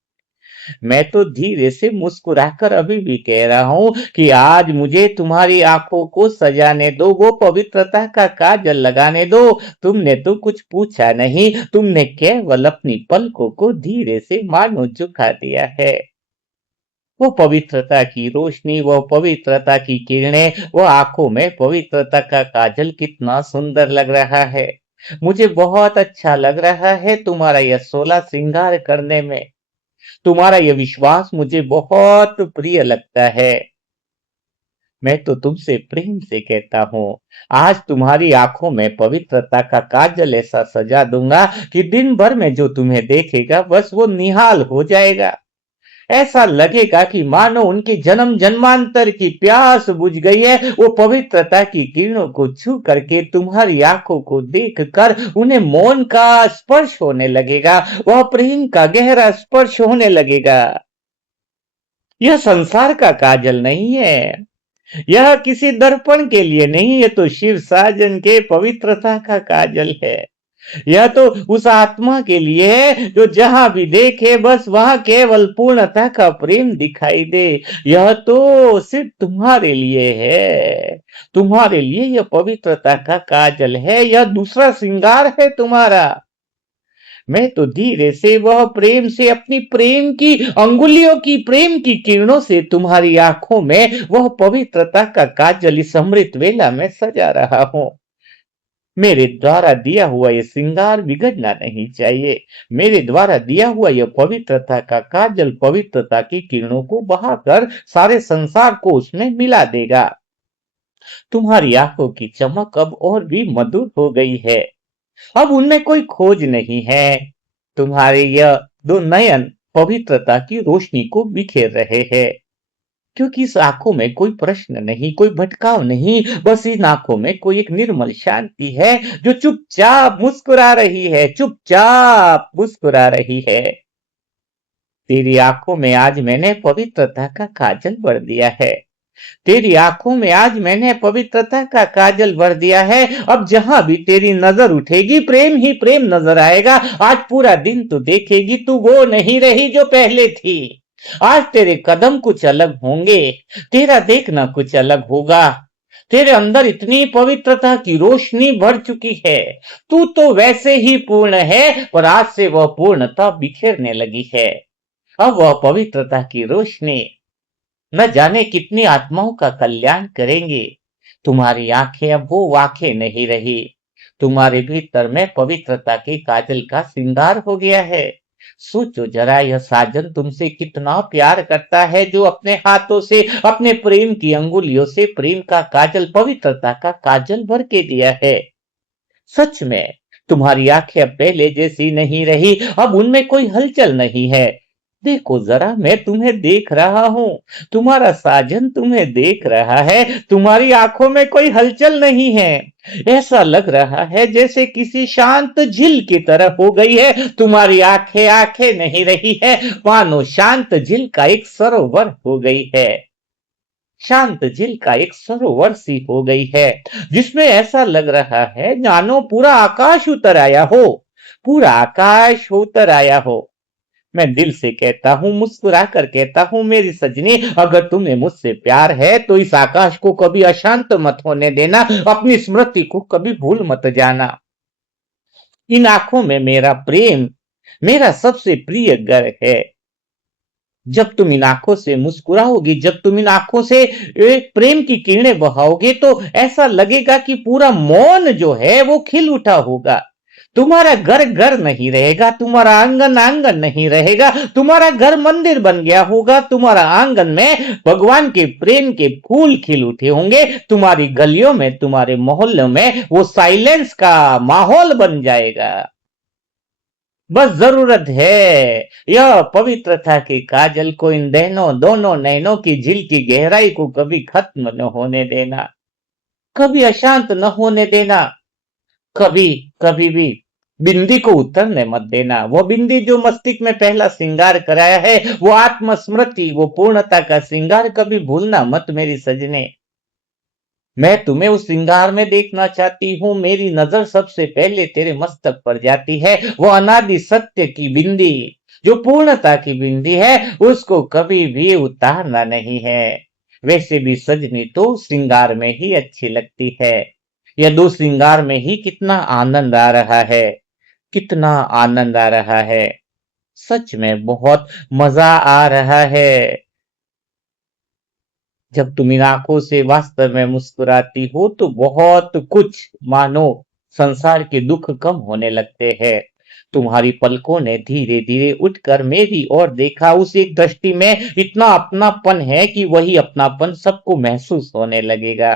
मैं तो धीरे से मुस्कुराकर अभी भी कह रहा हूं कि आज मुझे तुम्हारी आंखों को सजाने दो, वो पवित्रता का काजल लगाने दो। तुमने तो कुछ पूछा नहीं, तुमने केवल अपनी पलकों को धीरे से मानो झुका दिया है। वो पवित्रता की रोशनी, वो पवित्रता की किरणें, वो आंखों में पवित्रता का काजल कितना सुंदर लग रहा है। मुझे बहुत अच्छा लग रहा है तुम्हारा यह 16 श्रृंगार करने में। तुम्हारा यह विश्वास मुझे बहुत प्रिय लगता है। मैं तो तुमसे प्रेम से कहता हूँ, आज तुम्हारी आंखों में पवित्रता का काजल ऐसा सजा दूंगा कि दिन भर में जो तुम्हें देखेगा बस वो निहाल हो जाएगा। ऐसा लगेगा कि मानो उनके जन्म जन्मांतर की प्यास बुझ गई है। वो पवित्रता की किरणों को छू करके तुम्हारी आंखों को देखकर उन्हें मौन का स्पर्श होने लगेगा, वह प्रेम का गहरा स्पर्श होने लगेगा। यह संसार का काजल नहीं है, यह किसी दर्पण के लिए नहीं, ये तो शिव साजन के पवित्रता का काजल है। यह तो उस आत्मा के लिए है जो जहां भी देखे बस वहां केवल पूर्णता का प्रेम दिखाई दे। यह तो सिर्फ तुम्हारे लिए है, तुम्हारे लिए यह पवित्रता का काजल है, यह दूसरा श्रृंगार है तुम्हारा। मैं तो धीरे से वह प्रेम से अपनी प्रेम की अंगुलियों की प्रेम की किरणों से तुम्हारी आंखों में वह पवित्रता का काजल इस अमृत वेला में सजा रहा हूं। मेरे द्वारा दिया हुआ यह श्रृंगार बिगड़ना नहीं चाहिए। मेरे द्वारा दिया हुआ यह पवित्रता का काजल पवित्रता की किरणों को बहाकर सारे संसार को उसमें मिला देगा। तुम्हारी आंखों की चमक अब और भी मधुर हो गई है, अब उनमें कोई खोज नहीं है। तुम्हारे यह दो नयन पवित्रता की रोशनी को बिखेर रहे हैं, क्योंकि इस आंखों में कोई प्रश्न नहीं, कोई भटकाव नहीं, बस इन आंखों में कोई एक निर्मल शांति है जो चुपचाप मुस्कुरा रही है, चुपचाप मुस्कुरा रही है। तेरी आंखों में आज मैंने पवित्रता का काजल भर दिया है, तेरी आंखों में आज मैंने पवित्रता का काजल भर दिया है। अब जहां भी तेरी नजर उठेगी प्रेम ही प्रेम नजर आएगा। आज पूरा दिन तू देखेगी तू वो नहीं रही जो पहले थी। आज तेरे कदम कुछ अलग होंगे, तेरा देखना कुछ अलग होगा। तेरे अंदर इतनी पवित्रता की रोशनी भर चुकी है, तू तो वैसे ही पूर्ण है, पर आज से वह पूर्णता बिखेरने लगी है। अब वह पवित्रता की रोशनी न जाने कितनी आत्माओं का कल्याण करेंगे। तुम्हारी आंखें अब वो आंखें नहीं रही, तुम्हारे भीतर में पवित्रता के काजल का श्रृंगार हो गया है। सोचो जरा, यह साजन तुमसे कितना प्यार करता है, जो अपने हाथों से अपने प्रेम की अंगुलियों से प्रेम का काजल पवित्रता का काजल भर के दिया है। सच में तुम्हारी आंखें अब पहले जैसी नहीं रही, अब उनमें कोई हलचल नहीं है। देखो जरा, मैं तुम्हें देख रहा हूं, तुम्हारा साजन तुम्हें देख रहा है, तुम्हारी आंखों में कोई हलचल नहीं है। ऐसा लग रहा है जैसे किसी शांत झील की तरह हो गई है तुम्हारी आंखें, आंखें नहीं रही है, मानो शांत झील का एक सरोवर हो गई है। शांत झील का एक सरोवर सी हो गई है, जिसमें ऐसा लग रहा है जानो पूरा आकाश उतर आया हो, पूरा आकाश उतर आया हो। मैं दिल से कहता हूं, मुस्कुरा कर कहता हूं, मेरी सजनी, अगर तुम्हें मुझसे प्यार है तो इस आकाश को कभी अशांत मत होने देना, अपनी स्मृति को कभी भूल मत जाना। इन आंखों में मेरा प्रेम, मेरा सबसे प्रिय घर है। जब तुम इन आंखों से मुस्कुराओगी, जब तुम इन आंखों से एक प्रेम की किरणें बहाओगे, तो ऐसा लगेगा कि पूरा मौन जो है वो खिल उठा होगा। तुम्हारा घर घर नहीं रहेगा, तुम्हारा आंगन आंगन नहीं रहेगा, तुम्हारा घर मंदिर बन गया होगा। तुम्हारा आंगन में भगवान के प्रेम के फूल खिल उठे होंगे, तुम्हारी गलियों में, तुम्हारे मोहल्लों में वो साइलेंस का माहौल बन जाएगा। बस जरूरत है यह पवित्रता के काजल को इन दोनों नैनों की झील की गहराई को कभी खत्म न होने देना, कभी अशांत न होने देना, कभी कभी भी बिंदी को उतरने मत देना। वो बिंदी जो मस्तिष्क में पहला श्रृंगार कराया है, वो आत्म स्मृति, वो पूर्णता का श्रृंगार कभी भूलना मत मेरी सजने। मैं तुम्हें उस श्रृंगार में देखना चाहती हूँ। मेरी नजर सबसे पहले तेरे मस्तक पर जाती है, वो अनादि सत्य की बिंदी, जो पूर्णता की बिंदी है, उसको कभी भी उतारना नहीं है। वैसे भी सजनी तो श्रृंगार में ही अच्छी लगती है। यह दो श्रृंगार में ही कितना आनंद आ रहा है, कितना आनंद आ रहा है। सच में बहुत मजा आ रहा है। जब तुम इन आंखों से वास्तव में मुस्कुराती हो तो बहुत कुछ, मानो संसार के दुख कम होने लगते हैं। तुम्हारी पलकों ने धीरे धीरे उठकर मेरी ओर देखा, उस एक दृष्टि में इतना अपनापन है कि वही अपनापन सबको महसूस होने लगेगा।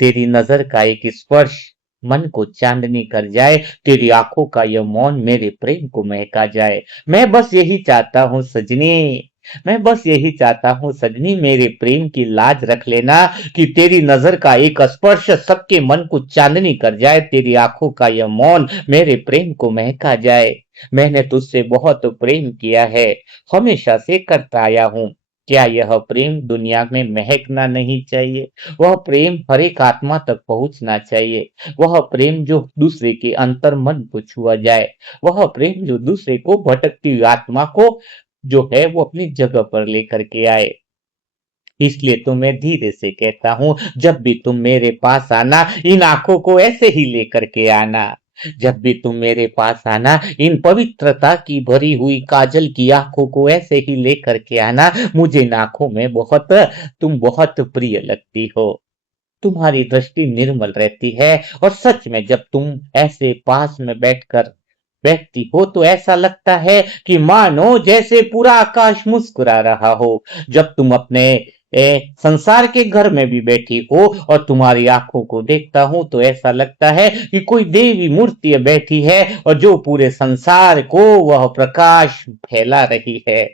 तेरी नजर का एक स्पर्श मन को चांदनी कर जाए, तेरी आंखों का यह मौन मेरे प्रेम को महका जाए। मैं बस यही चाहता हूँ सजनी, मैं बस यही चाहता हूँ सजनी, मेरे प्रेम की लाज रख लेना कि तेरी नजर का एक स्पर्श सबके मन को चांदनी कर जाए, तेरी आंखों का यह मौन मेरे प्रेम को महका जाए। मैंने तुझसे बहुत प्रेम किया है, हमेशा से करता आया हूँ। क्या यह प्रेम दुनिया में महकना नहीं चाहिए? वह प्रेम हर एक आत्मा तक पहुंचना चाहिए। वह प्रेम जो दूसरे के अंतर मन को छुआ जाए। वह प्रेम जो दूसरे को भटकती हुई आत्मा को जो है वो अपनी जगह पर लेकर के आए। इसलिए तो मैं धीरे से कहता हूँ, जब भी तुम मेरे पास आना, इन आंखों को ऐसे ही लेकर के आना। जब भी तुम मेरे पास आना, इन पवित्रता की भरी हुई काजल की आंखों को ऐसे ही लेकर के आना। मुझे इन आंखों में तुम बहुत प्रिय लगती हो। तुम्हारी दृष्टि निर्मल रहती है और सच में जब तुम ऐसे पास में बैठती हो तो ऐसा लगता है कि मानो जैसे पूरा आकाश मुस्कुरा रहा हो। जब तुम अपने संसार के घर में भी बैठी हो और तुम्हारी आंखों को देखता हूं तो ऐसा लगता है कि कोई देवी मूर्ति बैठी है और जो पूरे संसार को वह प्रकाश फैला रही है।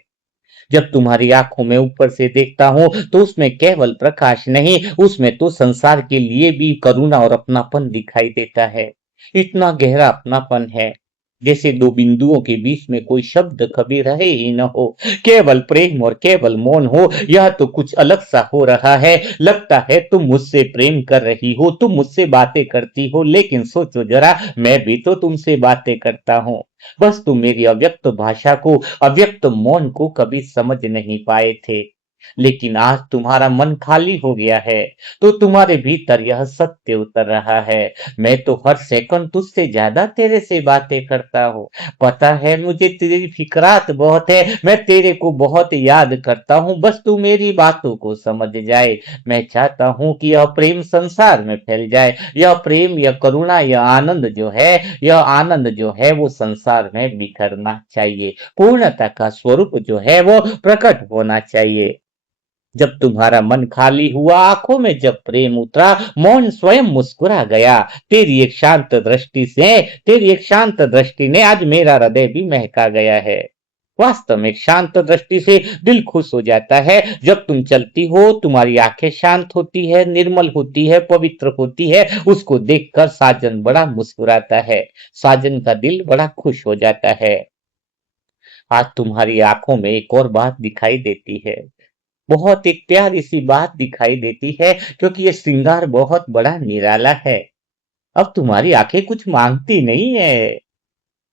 जब तुम्हारी आंखों में ऊपर से देखता हूं तो उसमें केवल प्रकाश नहीं, उसमें तो संसार के लिए भी करुणा और अपनापन दिखाई देता है। इतना गहरा अपनापन है, जैसे दो बिंदुओं के बीच में कोई शब्द कभी रहे ही न हो, केवल प्रेम और केवल मौन हो। यह तो कुछ अलग सा हो रहा है। लगता है तुम मुझसे प्रेम कर रही हो, तुम मुझसे बातें करती हो, लेकिन सोचो जरा, मैं भी तो तुमसे बातें करता हूँ। बस तुम मेरी अव्यक्त भाषा को, अव्यक्त मौन को कभी समझ नहीं पाए थे। लेकिन आज तुम्हारा मन खाली हो गया है, तो तुम्हारे भीतर यह सत्य उतर रहा है। मैं तो हर सेकंड तुझसे ज्यादा तेरे से बातें करता हूँ। पता है मुझे तेरी फिक्रात बहुत है, मैं तेरे को बहुत याद करता हूँ, बस तू मेरी बातों को समझ जाए। मैं चाहता हूँ कि यह प्रेम संसार में फैल जाए। यह प्रेम, यह करुणा, यह आनंद जो है वो संसार में बिखरना चाहिए। पूर्णता का स्वरूप जो है वो प्रकट होना चाहिए। जब तुम्हारा मन खाली हुआ, आंखों में जब प्रेम उतरा, मौन स्वयं मुस्कुरा गया। तेरी एक शांत दृष्टि ने आज मेरा हृदय भी महका गया है। वास्तव में एक शांत दृष्टि से दिल खुश हो जाता है। जब तुम चलती हो, तुम्हारी आंखें शांत होती है, निर्मल होती है, पवित्र होती है। उसको देखकर साजन बड़ा मुस्कुराता है। साजन का दिल बड़ा खुश हो जाता है। आज तुम्हारी आंखों में एक और बात दिखाई देती है, बहुत एक प्यारी सी बात दिखाई देती है, क्योंकि ये श्रृंगार बहुत बड़ा निराला है। अब तुम्हारी आंखें कुछ मांगती नहीं है,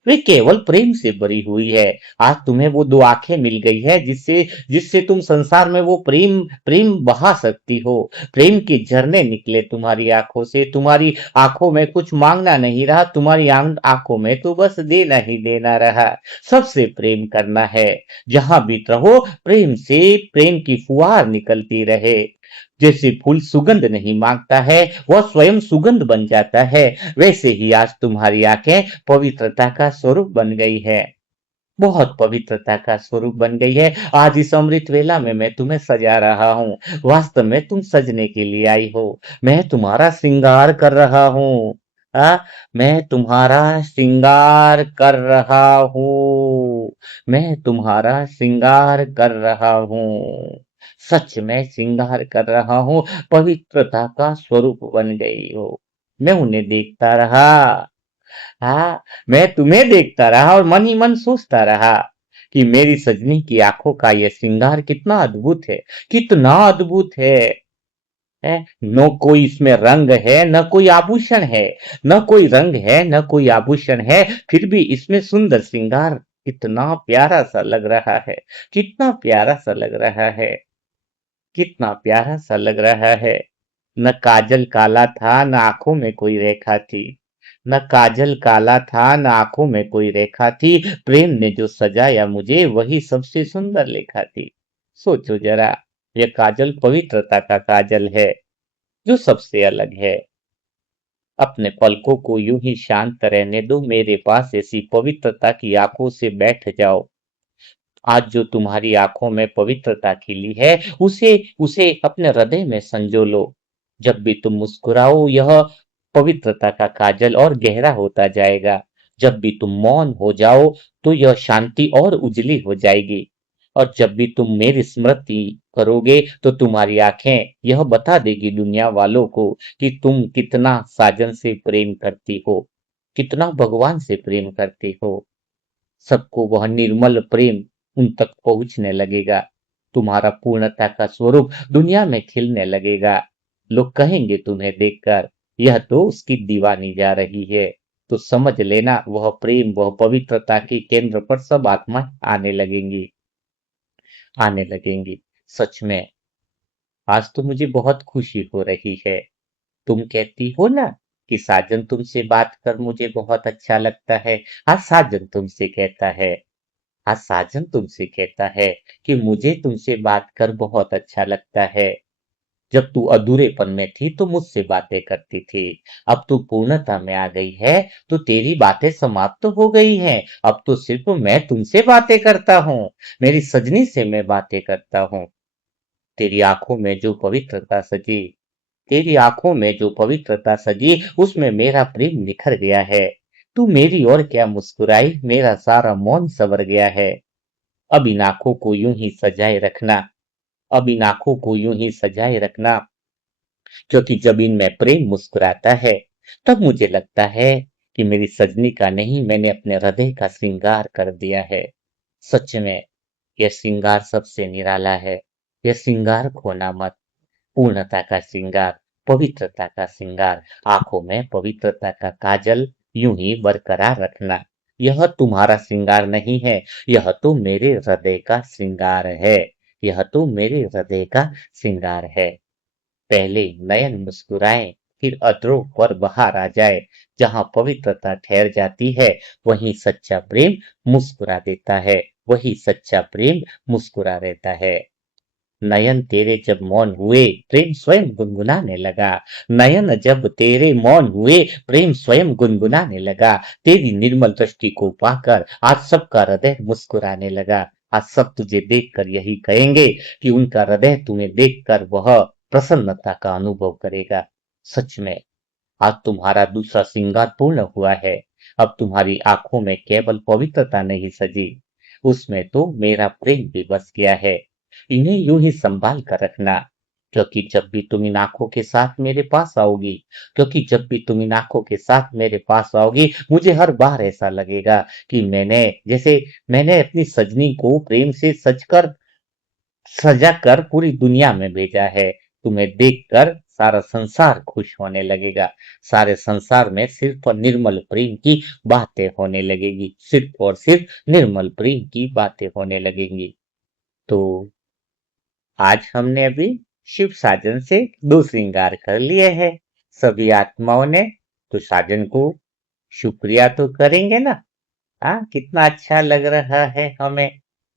वे केवल प्रेम से भरी हुई है। आज तुम्हें वो दो आंखें मिल गई है जिससे जिससे तुम संसार में वो प्रेम प्रेम बहा सकती हो। प्रेम के झरने निकले तुम्हारी आंखों से। तुम्हारी आंखों में कुछ मांगना नहीं रहा, तुम्हारी आंखों में तो बस देना ही देना रहा। सबसे प्रेम करना है, जहां भी रहो प्रेम से, प्रेम की फुहार निकलती रहे। जैसे फूल सुगंध नहीं मांगता है, वह स्वयं सुगंध बन जाता है, वैसे ही आज तुम्हारी आंखें पवित्रता का स्वरूप बन गई है। बहुत पवित्रता का स्वरूप बन गई है। आज इस अमृत वेला में मैं तुम्हें सजा रहा हूँ। वास्तव में तुम सजने के लिए आई हो। मैं तुम्हारा श्रृंगार कर रहा हूँ। आ, मैं तुम्हारा श्रृंगार कर रहा हूँ। मैं तुम्हारा श्रृंगार कर रहा हूँ। सच में श्रृंगार कर रहा हूँ। पवित्रता का स्वरूप बन गई हो। मैं उन्हें देखता रहा। हाँ, मैं तुम्हें देखता रहा और मन ही मन सोचता रहा कि मेरी सजनी की आंखों का यह श्रृंगार कितना अद्भुत है, कितना अद्भुत है। न कोई इसमें रंग है, न कोई आभूषण है, न कोई रंग है, न कोई आभूषण है, फिर भी इसमें सुंदर श्रृंगार कितना प्यारा सा लग रहा है, कितना प्यारा सा लग रहा है, कितना प्यारा सा लग रहा है। न काजल काला था, न आंखों में कोई रेखा थी। न काजल काला था, न आंखों में कोई रेखा थी। प्रेम ने जो सजाया मुझे, वही सबसे सुंदर लेखा थी। सोचो जरा, यह काजल पवित्रता का काजल है, जो सबसे अलग है। अपने पलकों को यूं ही शांत रहने दो, मेरे पास ऐसी पवित्रता की आंखों से बैठ जाओ। आज जो तुम्हारी आंखों में पवित्रता खिली है, उसे उसे अपने हृदय में संजो लो। जब भी तुम मुस्कुराओ, यह पवित्रता का काजल और गहरा होता जाएगा। जब भी तुम मौन हो जाओ तो यह शांति और उजली हो जाएगी। और जब भी तुम मेरी स्मृति करोगे तो तुम्हारी आंखें यह बता देगी दुनिया वालों को कि तुम कितना साजन से प्रेम करती हो, कितना भगवान से प्रेम करती हो। सबको वह निर्मल प्रेम उन तक पहुंचने लगेगा। तुम्हारा पूर्णता का स्वरूप दुनिया में खिलने लगेगा। लोग कहेंगे तुम्हें देखकर, यह तो उसकी दीवानी जा रही है। तो समझ लेना, वह प्रेम, वह पवित्रता के केंद्र पर सब आत्मा आने लगेंगी। सच में आज तो मुझे बहुत खुशी हो रही है। तुम कहती हो ना कि साजन तुमसे बात कर मुझे बहुत अच्छा लगता है। आज साजन तुमसे कहता है, आज साजन तुमसे कहता है कि मुझे तुमसे बात कर बहुत अच्छा लगता है। जब तू अधूरेपन में थी तो मुझसे बातें करती थी। अब तू पूर्णता में आ गई है तो तेरी बातें समाप्त हो गई हैं। अब तो सिर्फ मैं तुमसे बातें करता हूँ, मेरी सजनी से मैं बातें करता हूँ। तेरी आंखों में जो पवित्रता सजी तेरी आंखों में जो पवित्रता सजी उसमें मेरा प्रेम निखर गया है। तू मेरी ओर क्या मुस्कुराई, मेरा सारा मौन सवर गया है। अब इन आंखों को यूं ही सजाए रखना, अब इन आंखों को यूं ही सजाए रखना, क्योंकि जब इनमें प्रेम मुस्कुराता है तब मुझे लगता है कि मेरी सजनी का नहीं, मैंने अपने हृदय का श्रृंगार कर दिया है। सच में यह श्रृंगार सबसे निराला है। यह श्रृंगार खोना मत, पूर्णता का श्रृंगार, पवित्रता का श्रृंगार, आंखों में पवित्रता का काजल यूं ही बरकरार रखना। यह तुम्हारा श्रृंगार नहीं है, यह तो मेरे हृदय का श्रृंगार है। यह तो मेरे हृदय का श्रृंगार है। पहले नयन मुस्कुराए, फिर अधरों पर बहार आ जाए। जहां पवित्रता ठहर जाती है वहीं सच्चा प्रेम मुस्कुरा देता है, वही सच्चा प्रेम मुस्कुरा देता है। नयन तेरे जब मौन हुए प्रेम स्वयं गुनगुनाने लगा। नयन जब तेरे मौन हुए प्रेम स्वयं गुनगुनाने लगा। तेरी निर्मल दृष्टि को पाकर आज सबका हृदय मुस्कुराने लगा। आज सब तुझे देखकर यही कहेंगे कि उनका हृदय तुम्हें देखकर वह प्रसन्नता का अनुभव करेगा। सच में आज तुम्हारा दूसरा श्रृंगार पूर्ण हुआ है। अब तुम्हारी आंखों में केवल पवित्रता नहीं सजी, उसमें तो मेरा प्रेम भी बस गया है। इन्हें यूं ही संभाल कर रखना, क्योंकि जब भी तुम इन आंखों के साथ मेरे पास आओगी, क्योंकि जब भी तुम इन आंखों के साथ मेरे पास आओगी, मुझे हर बार ऐसा लगेगा कि मैंने अपनी सजनी को प्रेम से सजा कर पूरी दुनिया में भेजा है। तुम्हें देखकर सारा संसार खुश होने लगेगा। सारे संसार में सिर्फ और निर्मल प्रेम की बातें होने लगेगी, सिर्फ और सिर्फ निर्मल प्रेम की बातें होने लगेंगी। तो आज हमने अभी शिव साजन से दो श्रृंगार कर लिए हैं सभी आत्माओं ने। तो साजन को शुक्रिया तो करेंगे ना। हाँ, कितना अच्छा लग रहा है हमें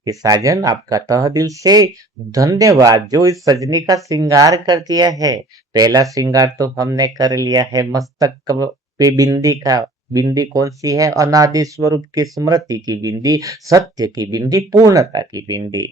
कि साजन आपका तह दिल से धन्यवाद जो इस सजनी का श्रृंगार कर दिया है। पहला श्रृंगार तो हमने कर लिया है मस्तक पे बिंदी का। बिंदी कौन सी है? अनादि स्वरूप की स्मृति की बिंदी, सत्य की बिंदी, पूर्णता की बिंदी।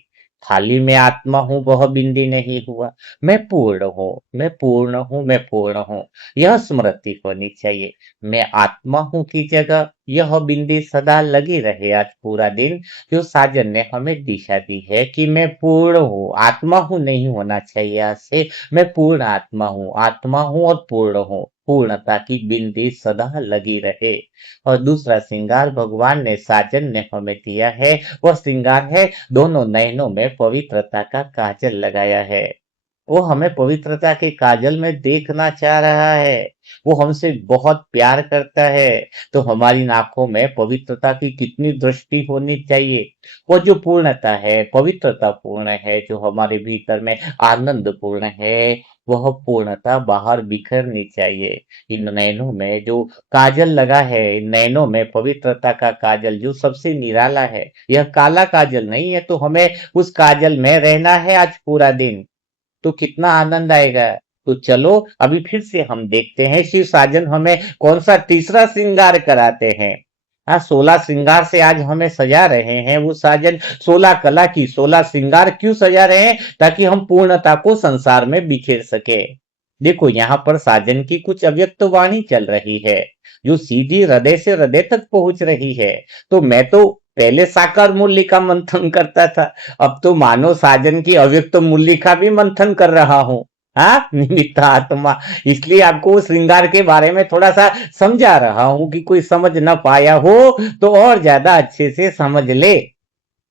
खाली मैं आत्मा हूँ वह बिंदी नहीं हुआ। मैं पूर्ण हूँ, मैं पूर्ण हूँ, मैं पूर्ण हूँ, यह स्मृति होनी चाहिए। मैं आत्मा हूँ की जगह यह बिंदी सदा लगी रहे आज पूरा दिन। जो साजन ने हमें दिशा दी है कि मैं पूर्ण हूँ, आत्मा हूँ नहीं होना चाहिए आज से, मैं पूर्ण आत्मा हूँ और पूर्ण हूँ। पूर्णता की बिंदी सदा लगी रहे। और दूसरा श्रृंगार भगवान ने, साजन ने हमें दिया है, वह श्रृंगार है दोनों नयनों में पवित्रता का काजल लगाया है। वो हमें पवित्रता के काजल में देखना चाह रहा है। वो हमसे बहुत प्यार करता है। तो हमारी आंखों में पवित्रता की कितनी दृष्टि होनी चाहिए। वो जो पूर्णता है, पवित्रता पूर्ण है, जो हमारे भीतर में आनंद पूर्ण है, वह पूर्णता बाहर बिखरनी चाहिए। इन नैनों में जो काजल लगा है, इन नैनों में पवित्रता का काजल जो सबसे निराला है, यह काला काजल नहीं है। तो हमें उस काजल में रहना है आज पूरा दिन। तो कितना आनंद आएगा। तो चलो अभी फिर से हम देखते हैं शिव साजन हमें कौन सा तीसरा श्रृंगार कराते हैं। हाँ, 16 श्रृंगार से आज हमें सजा रहे हैं वो साजन। 16 कला की 16 श्रृंगार क्यों सजा रहे हैं? ताकि हम पूर्णता को संसार में बिखेर सके। देखो यहाँ पर साजन की कुछ अव्यक्त वाणी चल रही है जो सीधी हृदय से हृदय तक पहुंच रही है। तो मैं तो पहले साकार मूल्य का मंथन करता था, अब तो मानो साजन की अव्यक्त मूल्य का भी मंथन कर रहा हूँ। हाँ निमित्त आत्मा, इसलिए आपको श्रृंगार के बारे में थोड़ा सा समझा रहा हूँ कि कोई समझ ना पाया हो तो और ज्यादा अच्छे से समझ ले।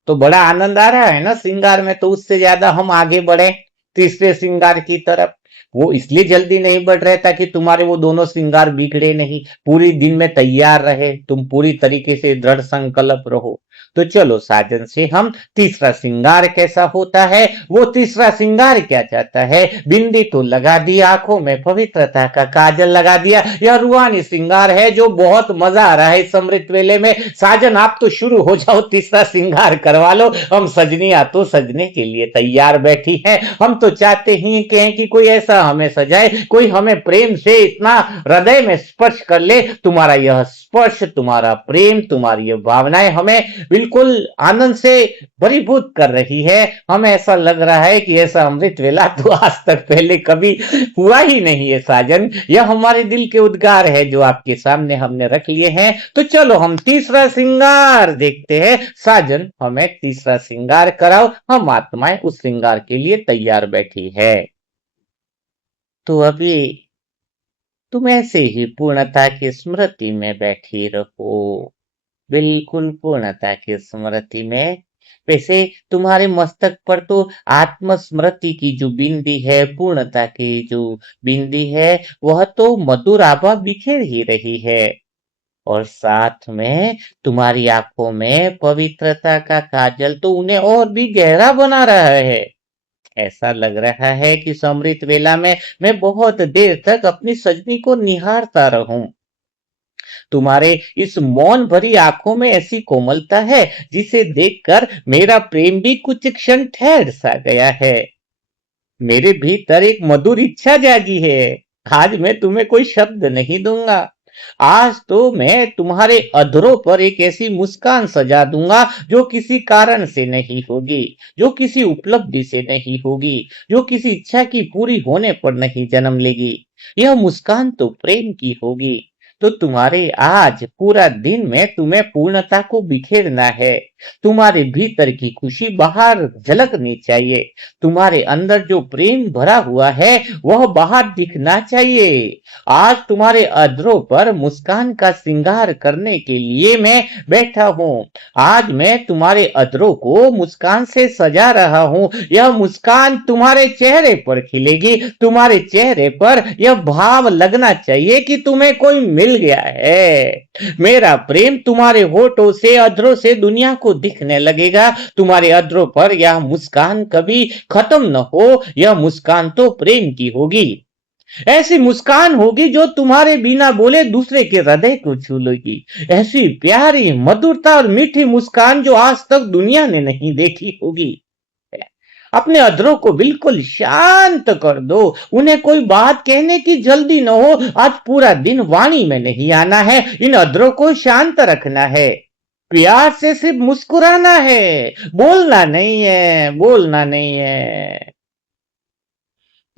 तो बड़ा आनंद आ रहा है ना श्रृंगार में, तो उससे ज्यादा हम आगे बढ़े तीसरे श्रृंगार की तरफ। वो इसलिए जल्दी नहीं बढ़ रहे ताकि तुम्हारे वो दोनों श्रृंगार बिगड़े नहीं, पूरी दिन में तैयार रहे, तुम पूरी तरीके से दृढ़ संकल्प रहो। तो चलो साजन से हम तीसरा श्रृंगार कैसा होता है, वो तीसरा श्रृंगार क्या चाहता है। बिंदी तो लगा दी, आंखों में पवित्रता का काजल लगा दिया, यह रूहानी श्रृंगार है जो बहुत मजा आ रहा है इस अमृत वेले में। साजन आप तो शुरू हो जाओ, तीसरा श्रृंगार करवा लो, हम सजनिया तो सजने के लिए तैयार बैठी हैं। हम तो चाहते ही कि कोई ऐसा हमें सजाए, कोई हमें प्रेम से इतना हृदय में स्पर्श कर ले। तुम्हारा यह स्पर्श, तुम्हारा प्रेम, तुम्हारी यह भावनाएं हमें बिल्कुल आनंद से भरीभूत कर रही है। हमें ऐसा लग रहा है कि ऐसा अमृत वेला तो आज तक पहले कभी हुआ ही नहीं है साजन। यह हमारे दिल के उद्गार है जो आपके सामने हमने रख लिए हैं। तो चलो हम तीसरा श्रृंगार देखते हैं। साजन हमें तीसरा श्रृंगार कराओ, हम आत्माएं उस श्रृंगार के लिए तैयार बैठी है। तो अभी तुम ऐसे ही पूर्णता की स्मृति में बैठी रहो, बिल्कुल पूर्णता की स्मृति में। वैसे तुम्हारे मस्तक पर तो आत्म स्मृति की जो बिंदी है, पूर्णता की जो बिंदी है, वह तो मधुर आभा बिखेर ही रही है। और साथ में तुम्हारी आंखों में पवित्रता का काजल तो उन्हें और भी गहरा बना रहा है। ऐसा लग रहा है कि समृत वेला में मैं बहुत देर तक अपनी सजनी को निहारता रहूं। तुम्हारे इस मौन भरी आंखों में ऐसी कोमलता है जिसे देखकर मेरा प्रेम भी कुछ क्षण ठहर सा गया है। मेरे भीतर एक मधुर इच्छा जागी है। आज मैं तुम्हें कोई शब्द नहीं दूंगा, आज तो मैं तुम्हारे अधरों पर एक ऐसी मुस्कान सजा दूंगा जो किसी कारण से नहीं होगी, जो किसी उपलब्धि से नहीं होगी, जो किसी इच्छा की पूरी होने पर नहीं जन्म लेगी। यह मुस्कान तो प्रेम की होगी। तो तुम्हारे आज पूरा दिन में तुम्हें पूर्णता को बिखेरना है। तुम्हारे भीतर की खुशी बाहर झलकनी चाहिए। तुम्हारे अंदर जो प्रेम भरा हुआ है वह बाहर दिखना चाहिए। आज तुम्हारे अधरों पर मुस्कान का श्रृंगार करने के लिए मैं बैठा हूँ। आज मैं तुम्हारे अधरों को मुस्कान से सजा रहा हूँ। यह मुस्कान तुम्हारे चेहरे पर खिलेगी। तुम्हारे चेहरे पर यह भाव लगना चाहिए कि तुम्हें कोई मिल गया है। मेरा प्रेम तुम्हारे होठों से, अधरों से दुनिया को दिखने लगेगा। तुम्हारे अधरों पर यह मुस्कान कभी खत्म न हो। यह मुस्कान तो प्रेम की होगी। ऐसी मुस्कान होगी जो तुम्हारे बिना बोले दूसरे के हृदय को छू लेगी। ऐसी प्यारी मधुरता और मीठी मुस्कान जो आज तक दुनिया ने नहीं देखी होगी। अपने अधरों को बिल्कुल शांत कर दो। उन्हें कोई बात कहने की जल्दी न हो। आज पूरा दिन वाणी में नहीं आना है, इन अधरों को शांत रखना है। प्यार से सिर्फ मुस्कुराना है, बोलना नहीं है, बोलना नहीं है,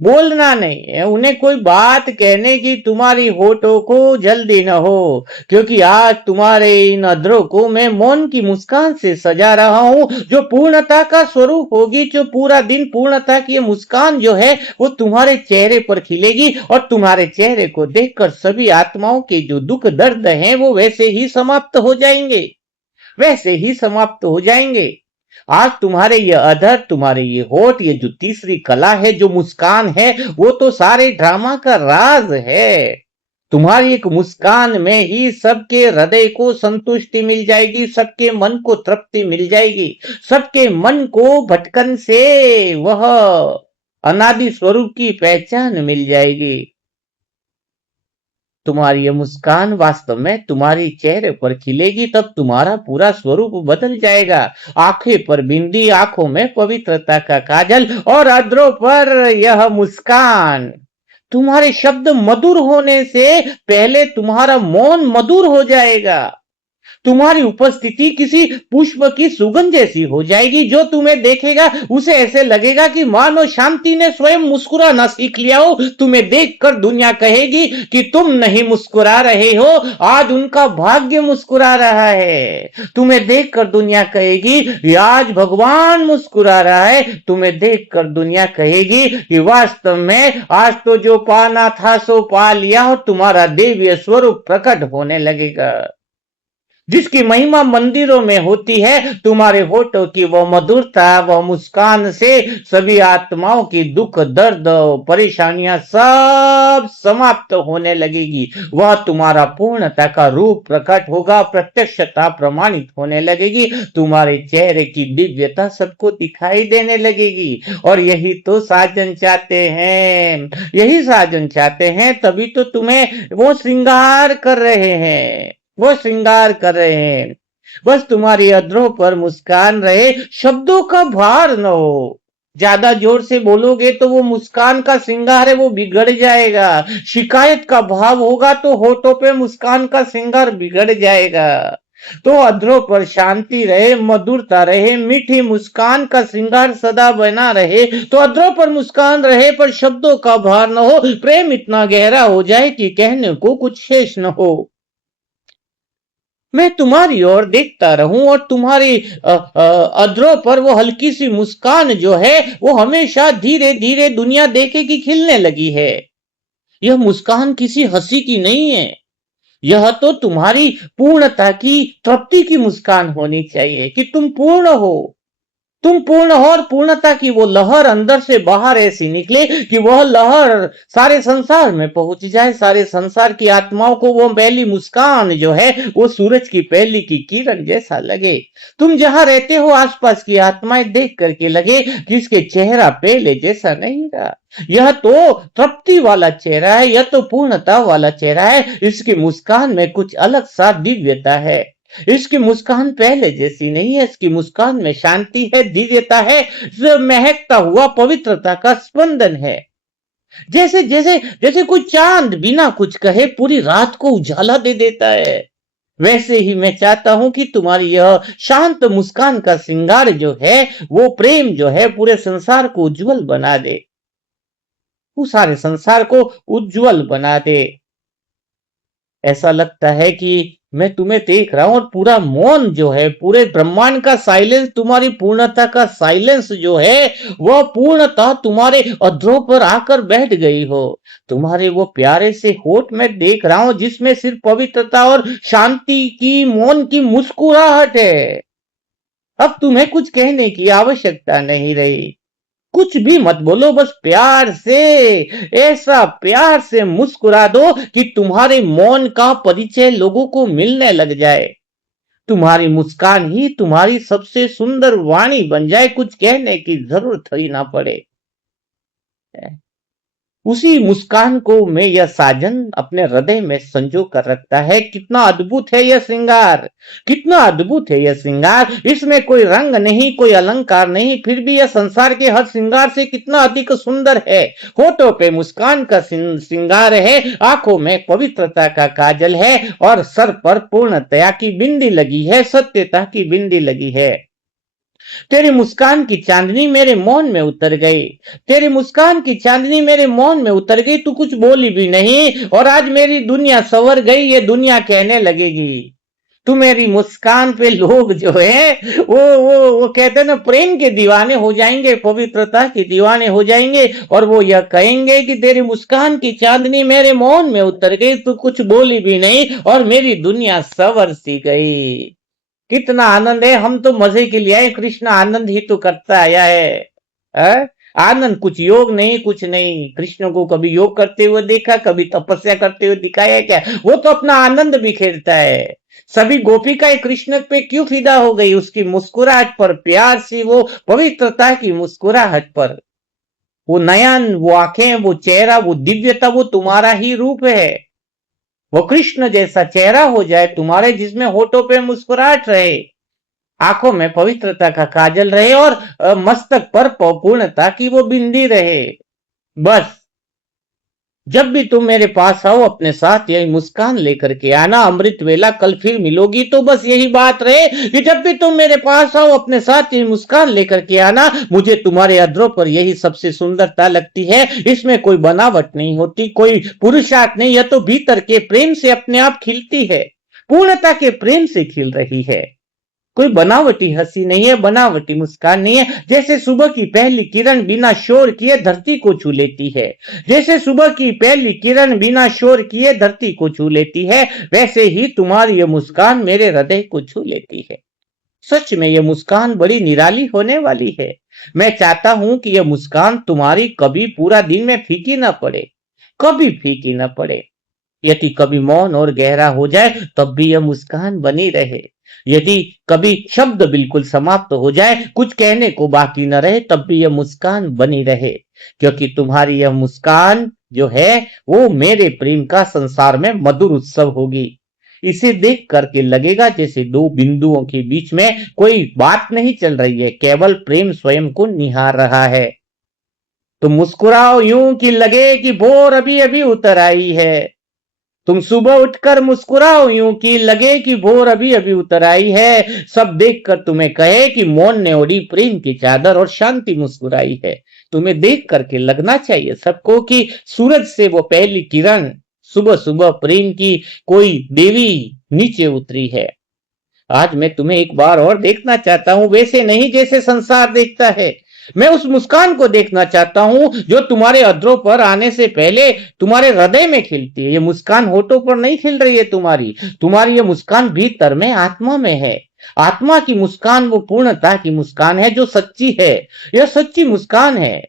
बोलना नहीं है। उन्हें कोई बात कहने की तुम्हारी होठों को जल्दी न हो, क्योंकि आज तुम्हारे इन अधरों को मैं मौन की मुस्कान से सजा रहा हूं जो पूर्णता का स्वरूप होगी। जो पूरा दिन पूर्णता की मुस्कान जो है वो तुम्हारे चेहरे पर खिलेगी और तुम्हारे चेहरे को देखकर सभी आत्माओं के जो दुख दर्द हैं वो वैसे ही समाप्त हो जाएंगे, वैसे ही समाप्त हो जाएंगे। आज तुम्हारे ये अधर, तुम्हारे ये होठ, ये जो तीसरी कला है, जो मुस्कान है, वो तो सारे ड्रामा का राज है। तुम्हारी एक मुस्कान में ही सबके हृदय को संतुष्टि मिल जाएगी, सबके मन को तृप्ति मिल जाएगी, सबके मन को भटकन से वह अनादि स्वरूप की पहचान मिल जाएगी। तुम्हारी ये मुस्कान वास्तव में तुम्हारी चेहरे पर खिलेगी, तब तुम्हारा पूरा स्वरूप बदल जाएगा। आंखें पर बिंदी, आंखों में पवित्रता का काजल और अधरों पर यह मुस्कान। तुम्हारे शब्द मधुर होने से पहले तुम्हारा मौन मधुर हो जाएगा। तुम्हारी उपस्थिति किसी पुष्प की सुगंध जैसी हो जाएगी। जो तुम्हें देखेगा उसे ऐसे लगेगा कि मानो शांति ने स्वयं मुस्कुराना सीख लिया हो। तुम्हें देखकर दुनिया कहेगी कि तुम नहीं मुस्कुरा रहे हो, आज उनका भाग्य मुस्कुरा रहा है। तुम्हें देखकर दुनिया कहेगी कि आज भगवान मुस्कुरा रहा है। तुम्हें देखकर दुनिया कहेगी कि वास्तव में आज तो जो पाना था सो पा लिया हो। तुम्हारा दिव्य स्वरूप प्रकट होने लगेगा, जिसकी महिमा मंदिरों में होती है। तुम्हारे होठों की वह मधुरता, वह मुस्कान से सभी आत्माओं की दुख, दर्द, परेशानियां सब समाप्त होने लगेगी। वह तुम्हारा पूर्णता का रूप प्रकट होगा, प्रत्यक्षता प्रमाणित होने लगेगी। तुम्हारे चेहरे की दिव्यता सबको दिखाई देने लगेगी। और यही तो साजन चाहते हैं, यही साजन चाहते हैं, तभी तो तुम्हें वो श्रृंगार कर रहे हैं, वो श्रृंगार कर रहे हैं। बस तुम्हारी अधरों पर मुस्कान रहे, शब्दों का भार न हो। ज्यादा जोर से बोलोगे तो वो मुस्कान का श्रृंगार है वो बिगड़ जाएगा। शिकायत का भाव होगा तो होठों पे मुस्कान का श्रृंगार बिगड़ जाएगा। तो अधरों पर शांति रहे, मधुरता रहे, मीठी मुस्कान का श्रृंगार सदा बना रहे। तो अधरों पर मुस्कान रहे पर शब्दों का भार न हो। प्रेम इतना गहरा हो जाए कि कहने को कुछ शेष न हो। मैं तुम्हारी ओर देखता रहूं और तुम्हारी अधरों पर वो हल्की सी मुस्कान जो है वो हमेशा धीरे धीरे दुनिया देखे कि खिलने लगी है। यह मुस्कान किसी हंसी की नहीं है, यह तो तुम्हारी पूर्णता की, तृप्ति की मुस्कान होनी चाहिए कि तुम पूर्ण हो। तुम पूर्ण हो और पूर्णता की वो लहर अंदर से बाहर ऐसी निकले कि वह लहर सारे संसार में पहुंच जाए। सारे संसार की आत्माओं को वो पहली मुस्कान जो है वो सूरज की पहली की किरण जैसा लगे। तुम जहां रहते हो आसपास की आत्माएं देख करके लगे कि इसके चेहरा पहले जैसा नहीं रहा। यह तो तृप्ति वाला चेहरा है, यह तो पूर्णता वाला चेहरा है। इसकी मुस्कान में कुछ अलग सा दिव्यता है। इसकी मुस्कान पहले जैसी नहीं है। इसकी मुस्कान में शांति है, दिव्यता है, महकता हुआ पवित्रता का स्पंदन है। जैसे जैसे जैसे कोई चांद बिना कुछ कहे पूरी रात को उजाला दे देता है। वैसे ही मैं चाहता हूं कि तुम्हारी यह शांत मुस्कान का श्रृंगार जो है, वो प्रेम जो है पूरे संसार को उज्जवल बना दे, वो सारे संसार को उज्जवल बना दे। ऐसा लगता है कि मैं तुम्हें देख रहा हूं और पूरा मौन जो है, पूरे ब्रह्मांड का साइलेंस, तुम्हारी पूर्णता का साइलेंस जो है, वह पूर्णता तुम्हारे अधरों पर आकर बैठ गई हो। तुम्हारे वो प्यारे से होठ मैं देख रहा हूं जिसमें सिर्फ पवित्रता और शांति की, मौन की मुस्कुराहट है। अब तुम्हें कुछ कहने की आवश्यकता नहीं रही। कुछ भी मत बोलो, बस प्यार से, ऐसा प्यार से मुस्कुरा दो कि तुम्हारे मौन का परिचय लोगों को मिलने लग जाए। तुम्हारी मुस्कान ही तुम्हारी सबसे सुंदर वाणी बन जाए, कुछ कहने की जरूरत ही ना पड़े। उसी मुस्कान को मैं यह साजन अपने हृदय में संजो कर रखता है। कितना अद्भुत है यह श्रृंगार, कितना अद्भुत है यह श्रृंगार। इसमें कोई रंग नहीं, कोई अलंकार नहीं, फिर भी यह संसार के हर श्रृंगार से कितना अधिक सुंदर है। होठों पे मुस्कान का श्रृंगार है, आंखों में पवित्रता का काजल है और सर पर पूर्णतया की बिंदी लगी है, सत्यता की बिंदी लगी है। तेरी मुस्कान की चांदनी मेरे मौन में उतर गई, तेरी मुस्कान की चांदनी मेरे मौन में उतर गई। तू कुछ बोली भी नहीं और आज मेरी दुनिया संवर गई। ये दुनिया कहने लगेगी, तू मेरी मुस्कान पे लोग जो है वो कहते हैं ना, प्रेम के दीवाने हो जाएंगे, पवित्रता के दीवाने हो जाएंगे और वो यह कहेंगे कि तेरी मुस्कान की चांदनी मेरे मौन में उतर गई, तू कुछ बोली भी नहीं और मेरी दुनिया संवर सी गई। कितना आनंद है। हम तो मजे के लिए आए, कृष्ण आनंद ही तो करता आया है? आनंद कुछ योग नहीं, कुछ नहीं। कृष्ण को कभी योग करते हुए देखा, कभी तपस्या करते हुए दिखाया क्या? वो तो अपना आनंद बिखेरता है। सभी गोपिकाएं कृष्ण पे क्यों फिदा हो गई? उसकी मुस्कुराहट पर, प्यार सी वो पवित्रता की मुस्कुराहट पर। वो नयन, वो आंखें, वो चेहरा, वो दिव्यता, वो तुम्हारा ही रूप है। वो कृष्ण जैसा चेहरा हो जाए तुम्हारे, जिसमें होठों पे मुस्कुराहट रहे, आंखों में पवित्रता का काजल रहे और मस्तक पर पूर्णता की वो बिंदी रहे। बस जब भी तुम मेरे पास आओ अपने साथ यही मुस्कान लेकर के आना। अमृत वेला कल फिर मिलोगी तो बस यही बात रहे कि जब भी तुम मेरे पास आओ अपने साथ यही मुस्कान लेकर के आना। मुझे तुम्हारे अधरों पर यही सबसे सुंदरता लगती है। इसमें कोई बनावट नहीं होती, कोई पुरुषार्थ नहीं, यह तो भीतर के प्रेम से अपने आप खिलती है, पूर्णता के प्रेम से खिल रही है। कोई बनावटी हंसी नहीं है, बनावटी मुस्कान नहीं है। जैसे सुबह की पहली किरण बिना शोर किए धरती को छू लेती है, जैसे सुबह की पहली किरण बिना शोर किए धरती को छू लेती है, वैसे ही तुम्हारी यह मुस्कान मेरे हृदय को छू लेती है। सच में यह मुस्कान बड़ी निराली होने वाली है। मैं चाहता हूं कि यह मुस्कान तुम्हारी कभी पूरा दिन में फीकी ना पड़े, कभी फीकी ना पड़े। यदि कभी मौन और गहरा हो जाए तब भी यह मुस्कान बनी रहे। यदि कभी शब्द बिल्कुल समाप्त हो जाए, कुछ कहने को बाकी न रहे, तब भी यह मुस्कान बनी रहे, क्योंकि तुम्हारी यह मुस्कान जो है वो मेरे प्रेम का संसार में मधुर उत्सव होगी। इसे देख करके लगेगा जैसे दो बिंदुओं के बीच में कोई बात नहीं चल रही है, केवल प्रेम स्वयं को निहार रहा है। तुम मुस्कुराओ यूं कि लगे कि भोर अभी अभी उतर आई है। तुम सुबह उठकर मुस्कुराओ यूं कि लगे कि भोर अभी अभी उतर आई है। सब देखकर तुम्हें कहे कि मौन ने ओढ़ी प्रेम की चादर और शांति मुस्कुराई है। तुम्हें देख करके लगना चाहिए सबको कि सूरज से वो पहली किरण सुबह सुबह प्रेम की कोई देवी नीचे उतरी है। आज मैं तुम्हें एक बार और देखना चाहता हूं, वैसे नहीं जैसे संसार देखता है। मैं उस मुस्कान को देखना चाहता हूं जो तुम्हारे अधरों पर आने से पहले तुम्हारे हृदय में खिलती है। ये मुस्कान होठों पर नहीं खिल रही है तुम्हारी, तुम्हारी ये मुस्कान भीतर में आत्मा में है। आत्मा की मुस्कान वो पूर्णता की मुस्कान है जो सच्ची है। यह सच्ची मुस्कान है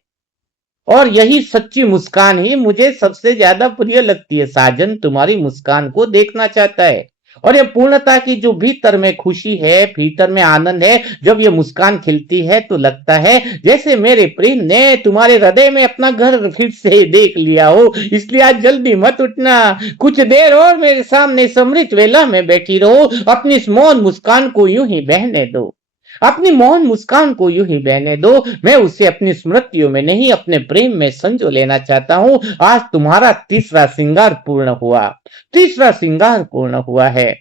और यही सच्ची मुस्कान ही मुझे सबसे ज्यादा प्रिय लगती है। साजन तुम्हारी मुस्कान को देखना चाहता है और ये पूर्णता की जो भीतर में खुशी है, भीतर में आनंद है, जब ये मुस्कान खिलती है तो लगता है जैसे मेरे प्रेम ने तुम्हारे हृदय में अपना घर फिर से देख लिया हो। इसलिए आज जल्दी मत उठना, कुछ देर और मेरे सामने समृत वेला में बैठी रहो। अपनी इस मौन मुस्कान को यूं ही बहने दो, अपनी मौन मुस्कान को यूं ही बहने दो। मैं उसे अपनी स्मृतियों में नहीं अपने प्रेम में संजो लेना चाहता हूं। आज तुम्हारा तीसरा श्रृंगार पूर्ण हुआ, तीसरा श्रृंगार पूर्ण हुआ है।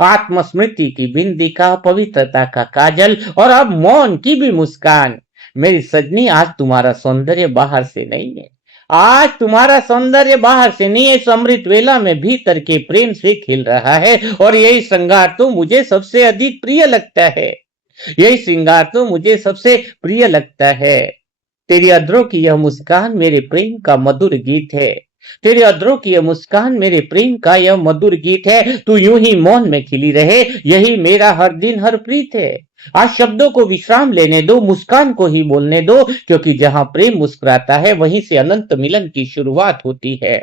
आत्मस्मृति की बिंदी का, पवित्रता का काजल और अब मौन की भी मुस्कान। मेरी सजनी, आज तुम्हारा सौंदर्य बाहर से नहीं है, आज तुम्हारा सौंदर्य बाहर से नहीं है, समृत वेला में भीतर के प्रेम से खिल रहा है। और यही श्रृंगार तो मुझे सबसे अधिक प्रिय लगता है, यही श्रृंगार तो मुझे सबसे प्रिय लगता है। तेरी अधरों की यह मुस्कान मेरे प्रेम का मधुर गीत है, तेरे अधरों की यह मुस्कान मेरे प्रेम का यह मधुर गीत है। तू यूं ही मौन में खिली रहे, यही मेरा हर दिन हर प्रीत है। आज शब्दों को विश्राम लेने दो, मुस्कान को ही बोलने दो, क्योंकि जहां प्रेम मुस्कुराता है वहीं से अनंत मिलन की शुरुआत होती है,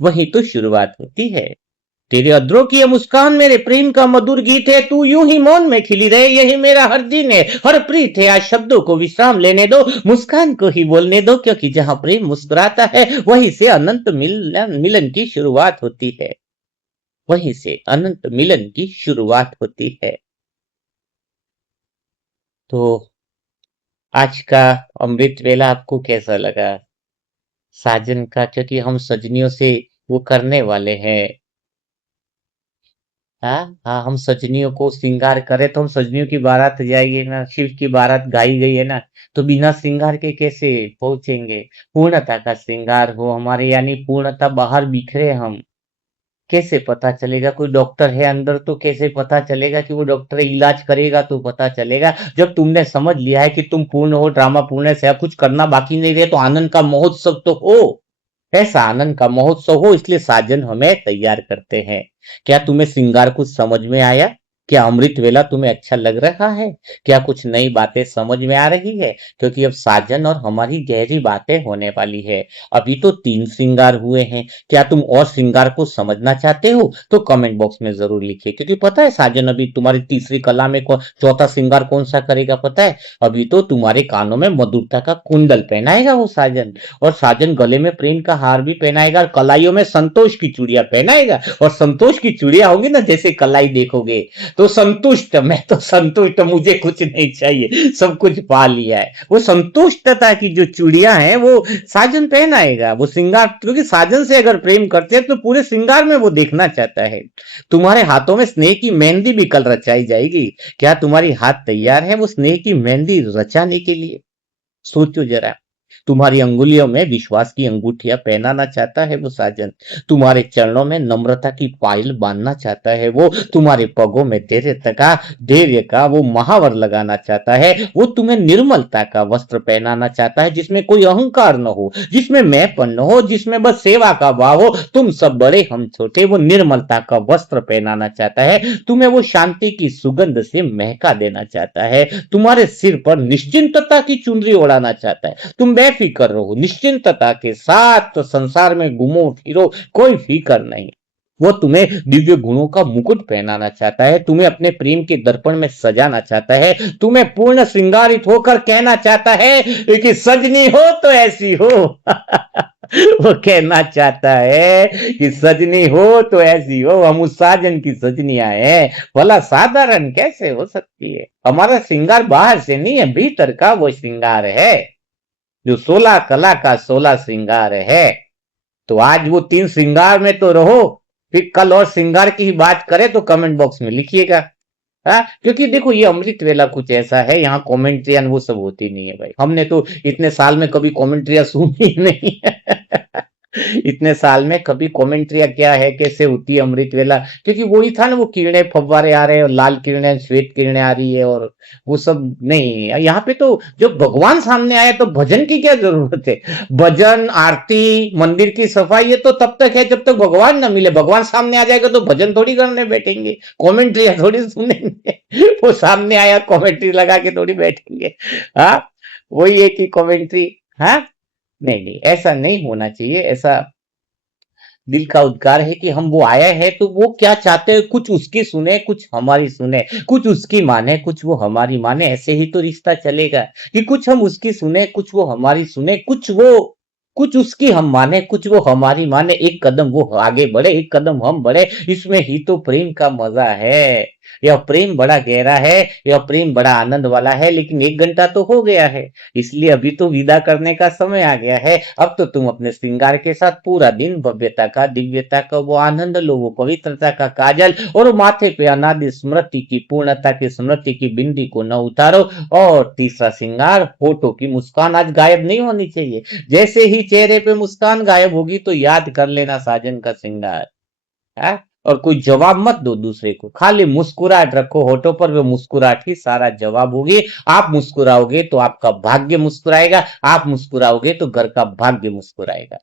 वहीं तो शुरुआत होती है। तेरे अधरों की यह मुस्कान मेरे प्रेम का मधुर गीत है। तू यूं ही मौन में खिली रहे, यही मेरा हर दिन है हर प्रीत है। आज शब्दों को विश्राम लेने दो, मुस्कान को ही बोलने दो, क्योंकि जहां प्रेम मुस्कुराता है वहीं से अनंत मिलन मिलन की शुरुआत होती है, वहीं से अनंत मिलन की शुरुआत होती है। तो आज का अमृत वेला आपको कैसा लगा साजन का? क्योंकि हम सजनियों से वो करने वाले हैं। हाँ हाँ, हम सजनियों को श्रृंगार करें तो हम सजनियों की बारात जाइए ना, शिव की बारात गाई गई है ना, तो बिना श्रृंगार के कैसे पहुंचेंगे? पूर्णता का श्रृंगार हो हमारे, यानी पूर्णता बाहर बिखरे हम, कैसे पता चलेगा? कोई डॉक्टर है अंदर तो कैसे पता चलेगा कि वो डॉक्टर इलाज करेगा? तो पता चलेगा जब तुमने समझ लिया है कि तुम पूर्ण हो, ड्रामा पूर्ण है, सब कुछ करना बाकी नहीं रहे, तो आनंद का महोत्सव तो हो, ऐसा आनंद का महोत्सव हो। इसलिए साजन हमें तैयार करते हैं। क्या तुम्हें श्रृंगार कुछ समझ में आया? क्या अमृत वेला तुम्हें अच्छा लग रहा है? क्या कुछ नई बातें समझ में आ रही है? क्योंकि अब साजन और हमारी गहरी बातें होने वाली है। अभी तो 3 श्रृंगार हुए हैं, क्या तुम और श्रृंगार को समझना चाहते हो? तो कमेंट बॉक्स में जरूर लिखिए, क्योंकि पता है साजन अभी तुम्हारी तीसरी कला में चौथा श्रृंगार कौन सा करेगा पता है? अभी तो तुम्हारे कानों में मधुरता का कुंडल पहनाएगा वो साजन, और साजन गले में प्रेम का हार भी पहनाएगा, और कलाइयों में संतोष की चूड़ियां पहनाएगा। और संतोष की चूड़ियां होगी ना, जैसे कलाई देखोगे तो संतुष्ट, मैं तो संतुष्ट, मुझे कुछ नहीं चाहिए, सब कुछ पा लिया है। वो संतुष्टता की जो चूड़ियां हैं वो साजन पहनाएगा, वो श्रृंगार, क्योंकि साजन से अगर प्रेम करते हैं तो पूरे श्रृंगार में वो देखना चाहता है। तुम्हारे हाथों में स्नेह की मेहंदी भी कल रचाई जाएगी। क्या तुम्हारी हाथ तैयार है वो स्नेह की मेहंदी रचाने के लिए? सोचो जरा। तुम्हारी अंगुलियों में विश्वास की अंगूठियां पहनाना चाहता है वो साजन। तुम्हारे चरणों में नम्रता की पायल बांधना चाहता है वो। तुम्हारे पगों में धैर्य का वो महावर लगाना चाहता है वो। तुम्हें निर्मलता का वस्त्र पहनाना चाहता है, जिसमें कोई अहंकार न हो, जिसमें मैंपन न हो, जिसमें बस सेवा का भाव हो। तुम सब बड़े, हम छोटे, वो निर्मलता का वस्त्र पहनाना चाहता है तुम्हें। वो शांति की सुगंध से महका देना चाहता है। तुम्हारे सिर पर निश्चिंतता की चुनरी ओढ़ाना चाहता है। तुम बेफिक्र रहो, निश्चिंतता के साथ तो संसार में घूमो फिरो, कोई फिक्र नहीं। वो तुम्हें दिव्य गुणों का मुकुट पहनाना चाहता है, तुम्हें अपने प्रेम के दर्पण में सजाना चाहता है, तुम्हें पूर्ण श्रृंगारित होकर कहना चाहता है कि सजनी हो तो ऐसी हो। वो कहना चाहता है कि सजनी हो तो ऐसी हो, हम उस साजन की सजनियां हैं, भला साधारण कैसे हो सकती है? हमारा श्रृंगार बाहर से नहीं है, भीतर का वो श्रृंगार है, जो 16 कला का 16 श्रृंगार है। तो आज वो 3 श्रृंगार में तो रहो, फिर कल और श्रृंगार की ही बात करें तो कमेंट बॉक्स में लिखिएगा। हाँ, क्योंकि देखो ये अमृत वेला कुछ ऐसा है, यहाँ कॉमेंट्रियां वो सब होती नहीं है भाई। हमने तो इतने साल में कभी कॉमेंट्रियां सुनी ही नहीं है। इतने साल में कभी कॉमेंट्रिया क्या है, कैसे होती है अमृत वेला, क्योंकि वही था ना, वो किरणें फव्वारे आ रहे हैं और लाल किरणें श्वेत किरणें आ रही है और वो सब नहीं। यहाँ पे तो जब भगवान सामने आए तो भजन की क्या जरूरत है? भजन, आरती, मंदिर की सफाई ये तो तब तक है जब तक भगवान ना मिले। भगवान सामने आ जाएगा तो भजन थोड़ी करने बैठेंगे, कॉमेंट्रिया थोड़ी सुनेंगे। वो सामने आया कॉमेंट्री लगा के थोड़ी बैठेंगे। हाँ, वही है कि कॉमेंट्री। हाँ, नहीं नहीं, ऐसा नहीं होना चाहिए। ऐसा दिल का उद्गार है कि हम वो आया है तो वो क्या चाहते हैं, कुछ उसकी सुने कुछ हमारी सुने, कुछ उसकी माने कुछ वो हमारी माने। ऐसे ही तो रिश्ता चलेगा कि कुछ हम उसकी सुने कुछ वो हमारी सुने, कुछ उसकी हम माने कुछ वो हमारी माने। एक कदम वो आगे बढ़े, एक कदम हम बढ़े, इसमें ही तो प्रेम का मजा है। यह प्रेम बड़ा गहरा है, यह प्रेम बड़ा आनंद वाला है। लेकिन 1 घंटा तो हो गया है, इसलिए अभी तो विदा करने का समय आ गया है। अब तो तुम अपने श्रृंगार के साथ पूरा दिन भव्यता का, दिव्यता का वो आनंद लो, वो पवित्रता का काजल और माथे पे अनादि स्मृति की, पूर्णता की स्मृति की बिंदी को न उतारो। और तीसरा श्रृंगार, होठों की मुस्कान आज गायब नहीं होनी चाहिए। जैसे ही चेहरे पे मुस्कान गायब होगी तो याद कर लेना साजन का श्रृंगार है। और कोई जवाब मत दो दूसरे को, खाली मुस्कुराहट रखो होठों पर, वो मुस्कुराहट ही सारा जवाब होगी। आप मुस्कुराओगे तो आपका भाग्य मुस्कुराएगा, आप मुस्कुराओगे तो घर का भाग्य मुस्कुराएगा।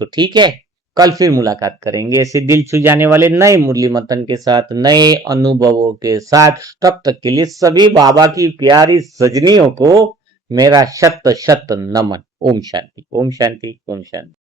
तो ठीक है, कल फिर मुलाकात करेंगे ऐसे दिल छू जाने वाले नए मुरली मंथन के साथ, नए अनुभवों के साथ। तब तक के लिए सभी बाबा की प्यारी सजनियों को मेरा शत शत नमन। ओम शांति, ओम शांति, ओम शांति।